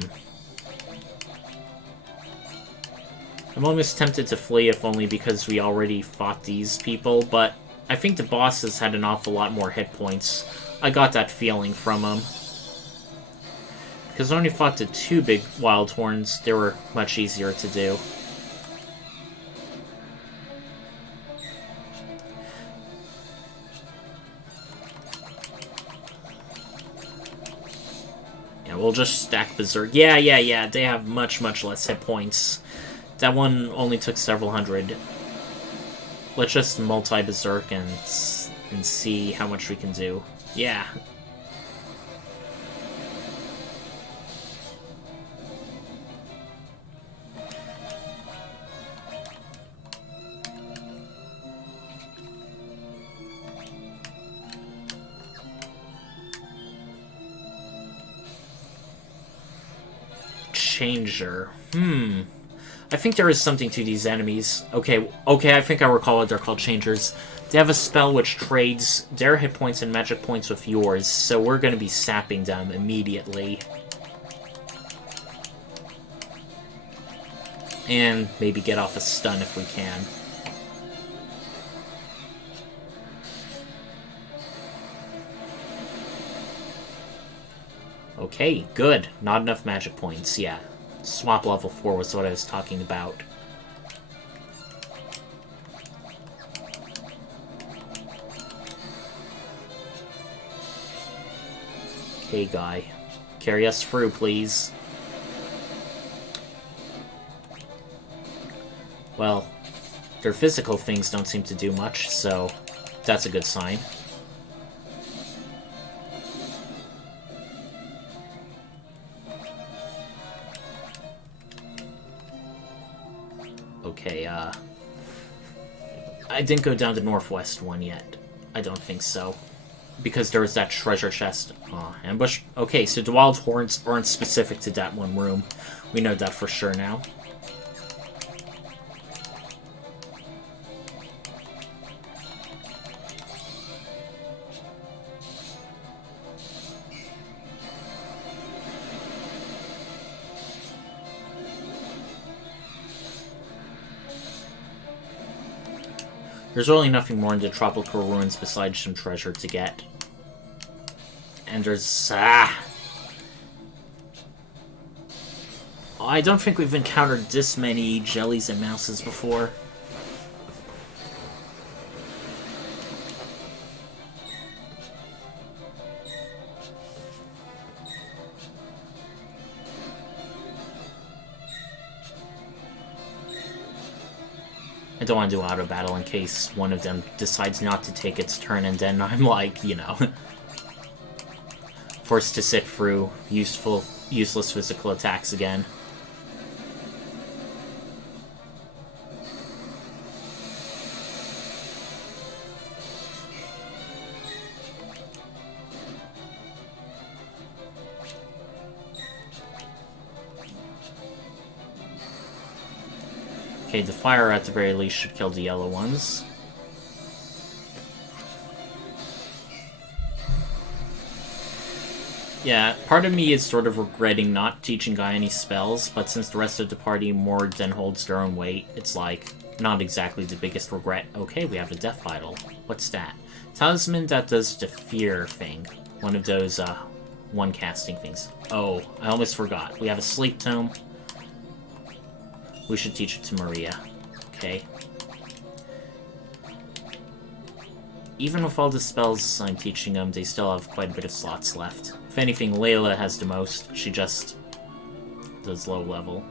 almost tempted to flee, if only because we already fought these people, but I think the bosses had an awful lot more hit points. I got that feeling from them. Because I only fought the 2 big wild horns, they were much easier to do. Yeah, we'll just stack Berserk. Yeah, they have much less hit points. That one only took several hundred. Let's just multi-Berserk and see how much we can do. Yeah. Changer. I think there is something to these enemies. Okay, I think I recall what they're called, Changers. They have a spell which trades their hit points and magic points with yours, so we're going to be sapping them immediately. And maybe get off a stun if we can. Okay, good. Not enough magic points, yeah. Swap level 4 was what I was talking about. Okay, guy. Carry us through, please. Well, their physical things don't seem to do much, so that's a good sign. Okay, I didn't go down the northwest one yet. I don't think so. Because there was that treasure chest. Ambush. Okay, so the wild horns aren't specific to that one room. We know that for sure now. There's really nothing more in the tropical ruins besides some treasure to get. And there's... I don't think we've encountered this many jellies and mouses before. I don't want to do auto battle in case one of them decides not to take its turn, and then I'm like, you know, forced to sit through useless physical attacks again. Okay, the fire at the very least should kill the yellow ones. Yeah, part of me is sort of regretting not teaching Guy any spells, but since the rest of the party more than holds their own weight, it's like, not exactly the biggest regret. Okay, we have a Death Idol. What's that? Talisman that does the fear thing. One of those, one-casting things. Oh, I almost forgot. We have a Sleep Tome. We should teach it to Maria. Okay. Even with all the spells I'm teaching them, they still have quite a bit of slots left. If anything, Layla has the most. She just does low level.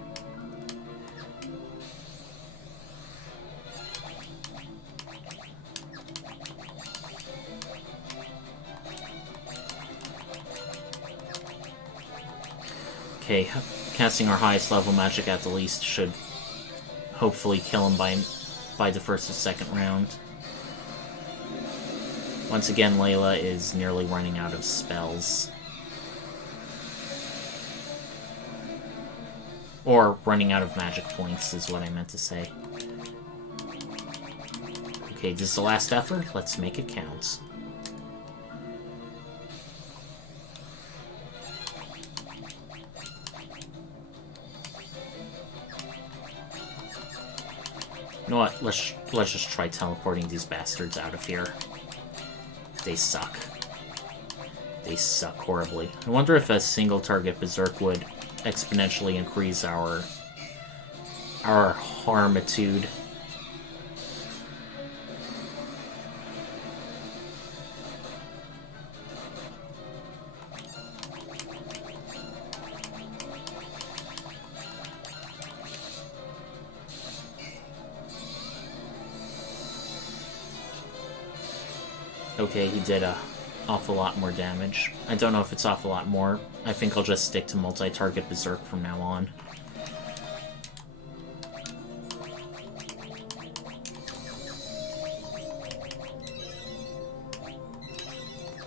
Okay, casting our highest level magic at the least should hopefully kill him by the first or second round. Once again, Layla is nearly running out of spells. Or running out of magic points is what I meant to say. Okay, this is the last effort. Let's make it count. You know what? Let's just try teleporting these bastards out of here. They suck. They suck horribly. I wonder if a single target berserk would exponentially increase our harmitude. Okay, he did a awful lot more damage. I don't know if it's awful lot more. I think I'll just stick to multi-target Berserk from now on.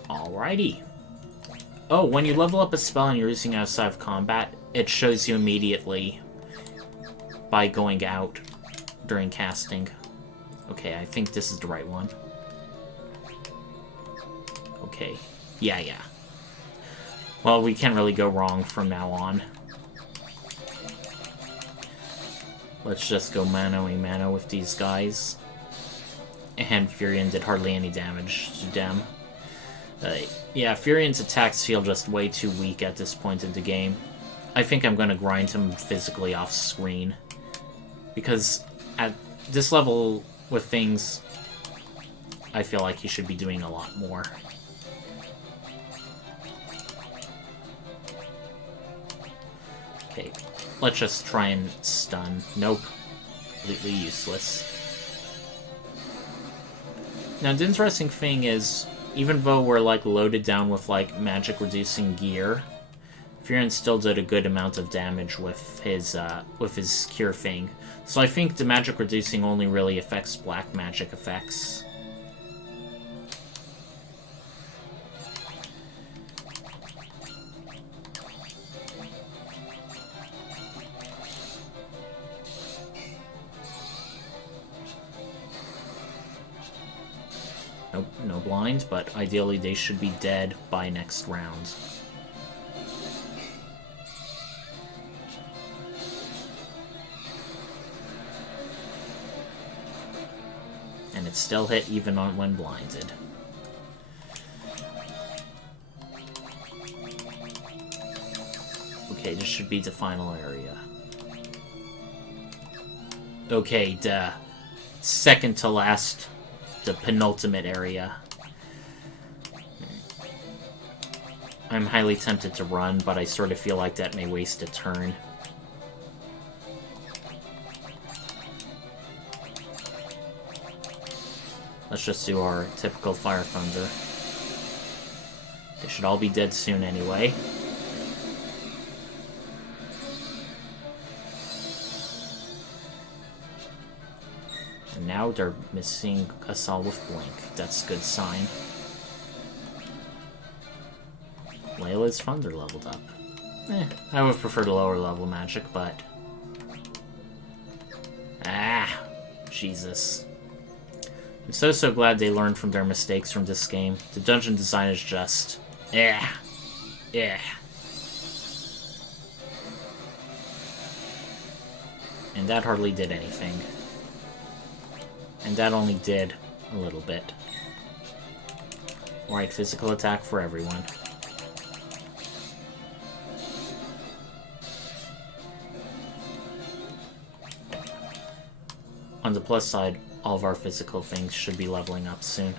Alrighty. Oh, when you level up a spell and you're using it outside of combat, it shows you immediately by going out during casting. Okay, I think this is the right one. Okay. Yeah. Well, we can't really go wrong from now on. Let's just go mano-a-mano with these guys. And Firion did hardly any damage to them. Yeah, Firion's attacks feel just way too weak at this point in the game. I think I'm going to grind him physically off screen. Because at this level with things, I feel like he should be doing a lot more. Okay, let's just try and stun. Nope. Completely useless. Now, the interesting thing is, even though we're, like, loaded down with, like, magic-reducing gear, Firion still did a good amount of damage with his cure thing. So I think the magic-reducing only really affects black magic effects. Nope, no blind, but ideally they should be dead by next round. And it still hit even on when blinded. Okay, this should be the final area. Okay, the second to last, the penultimate area. I'm highly tempted to run, but I sort of feel like that may waste a turn. Let's just do our typical Fire Thunder. They should all be dead soon anyway. And now they're missing us all with Blink. That's a good sign. Layla's Thunder leveled up. I would have preferred a lower level magic, but... Jesus. I'm so glad they learned from their mistakes from this game. The dungeon design is just... And that hardly did anything. And that only did a little bit. Alright, physical attack for everyone. On the plus side, all of our physical things should be leveling up soon.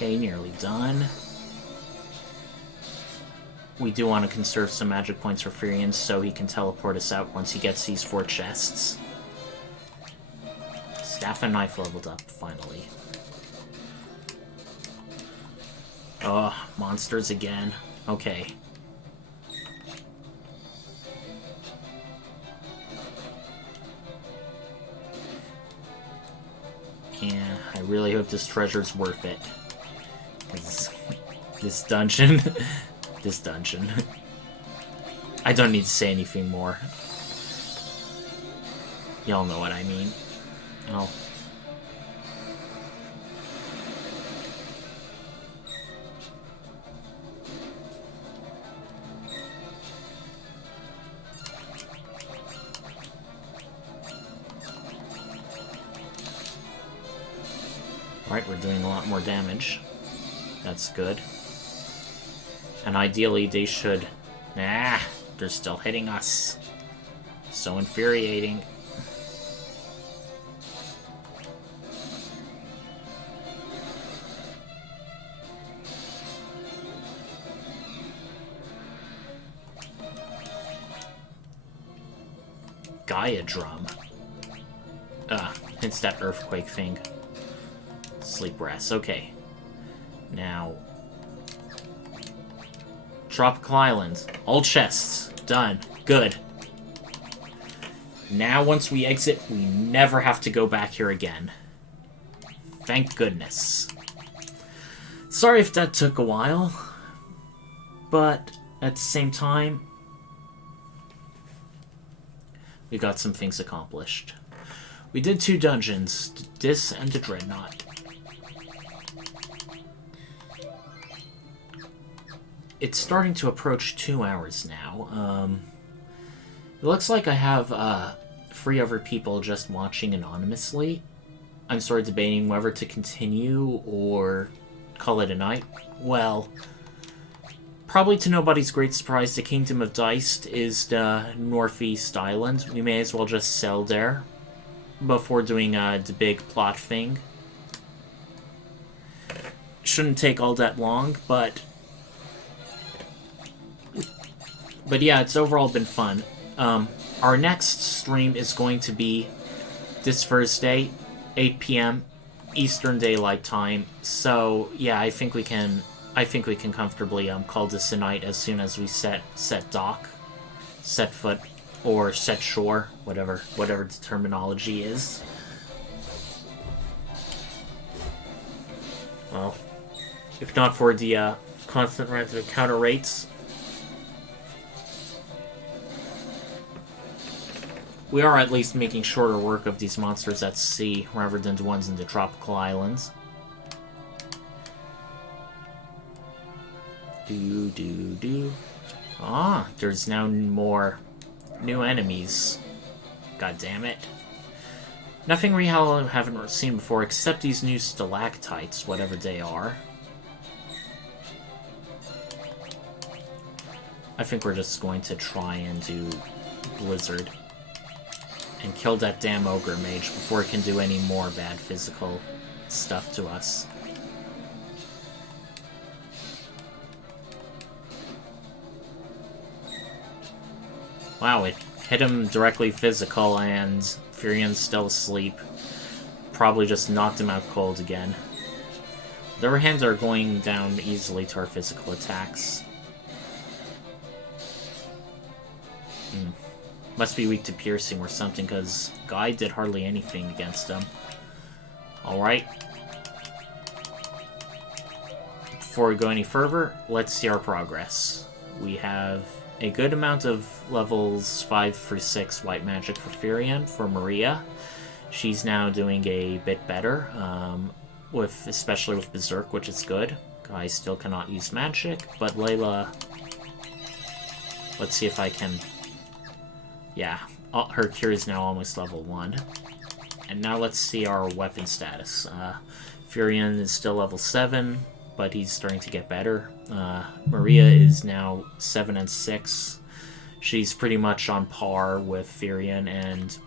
Okay, nearly done. We do want to conserve some magic points for Firion so he can teleport us out once he gets these 4 chests. Staff and Knife leveled up, finally. Oh, monsters again. Okay. Yeah, I really hope this treasure's worth it. Because this dungeon... this dungeon. I don't need to say anything more. Y'all know what I mean. Oh. Alright, we're doing a lot more damage. That's good. And ideally they should... Nah, they're still hitting us. So infuriating. Gaia drum. It's that earthquake thing. Sleep brass, okay. Now... Tropical Island. All chests. Done. Good. Now, once we exit, we never have to go back here again. Thank goodness. Sorry if that took a while, but at the same time, we got some things accomplished. We did 2 dungeons, this and the Dreadnought. It's starting to approach 2 hours now. It looks like I have 3 other people just watching anonymously. I'm sort of debating whether to continue or call it a night. Well, probably to nobody's great surprise, the Kingdom of Diced is the Northeast Island. We may as well just sell there before doing the big plot thing. Shouldn't take all that long, but yeah, it's overall been fun. Our next stream is going to be this Thursday, 8 p.m. Eastern Daylight Time. So yeah, I think we can comfortably call this a night as soon as we set dock, set foot, or set shore, whatever the terminology is. Well, if not for the constant random encounter rates, we are at least making shorter work of these monsters at sea, rather than the ones in the tropical islands. Ah, there's now more new enemies. God damn it. Nothing we haven't seen before except these new stalactites, whatever they are. I think we're just going to try and do Blizzard. And kill that damn ogre mage before it can do any more bad physical stuff to us. Wow, it hit him directly physical and Firion's still asleep. Probably just knocked him out cold again. On the other hand, they're going down easily to our physical attacks. Must be weak to piercing or something, because Guy did hardly anything against him. Alright. Before we go any further, let's see our progress. We have a good amount of levels 5 through 6 white magic for Firion. For Maria, she's now doing a bit better, especially with Berserk, which is good. Guy still cannot use magic, but Layla... Let's see if I can... Yeah, her cure is now almost level 1. And now let's see our weapon status. Firion is still level 7, but he's starting to get better. Maria is now 7 and 6. She's pretty much on par with Firion, and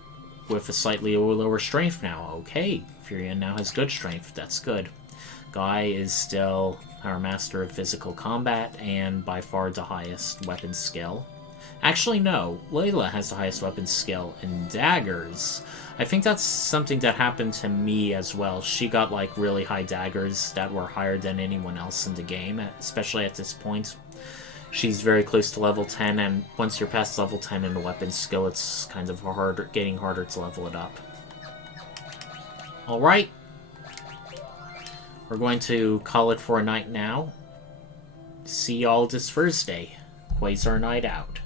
with a slightly lower strength now. Okay, Firion now has good strength. That's good. Guy is still our master of physical combat, and by far the highest weapon skill. Actually, no. Layla has the highest weapon skill in daggers. I think that's something that happened to me as well. She got, like, really high daggers that were higher than anyone else in the game, especially at this point. She's very close to level 10, and once you're past level 10 in the weapon skill, it's kind of getting harder to level it up. Alright. We're going to call it for a night now. See y'all this Thursday. Quasar Night out.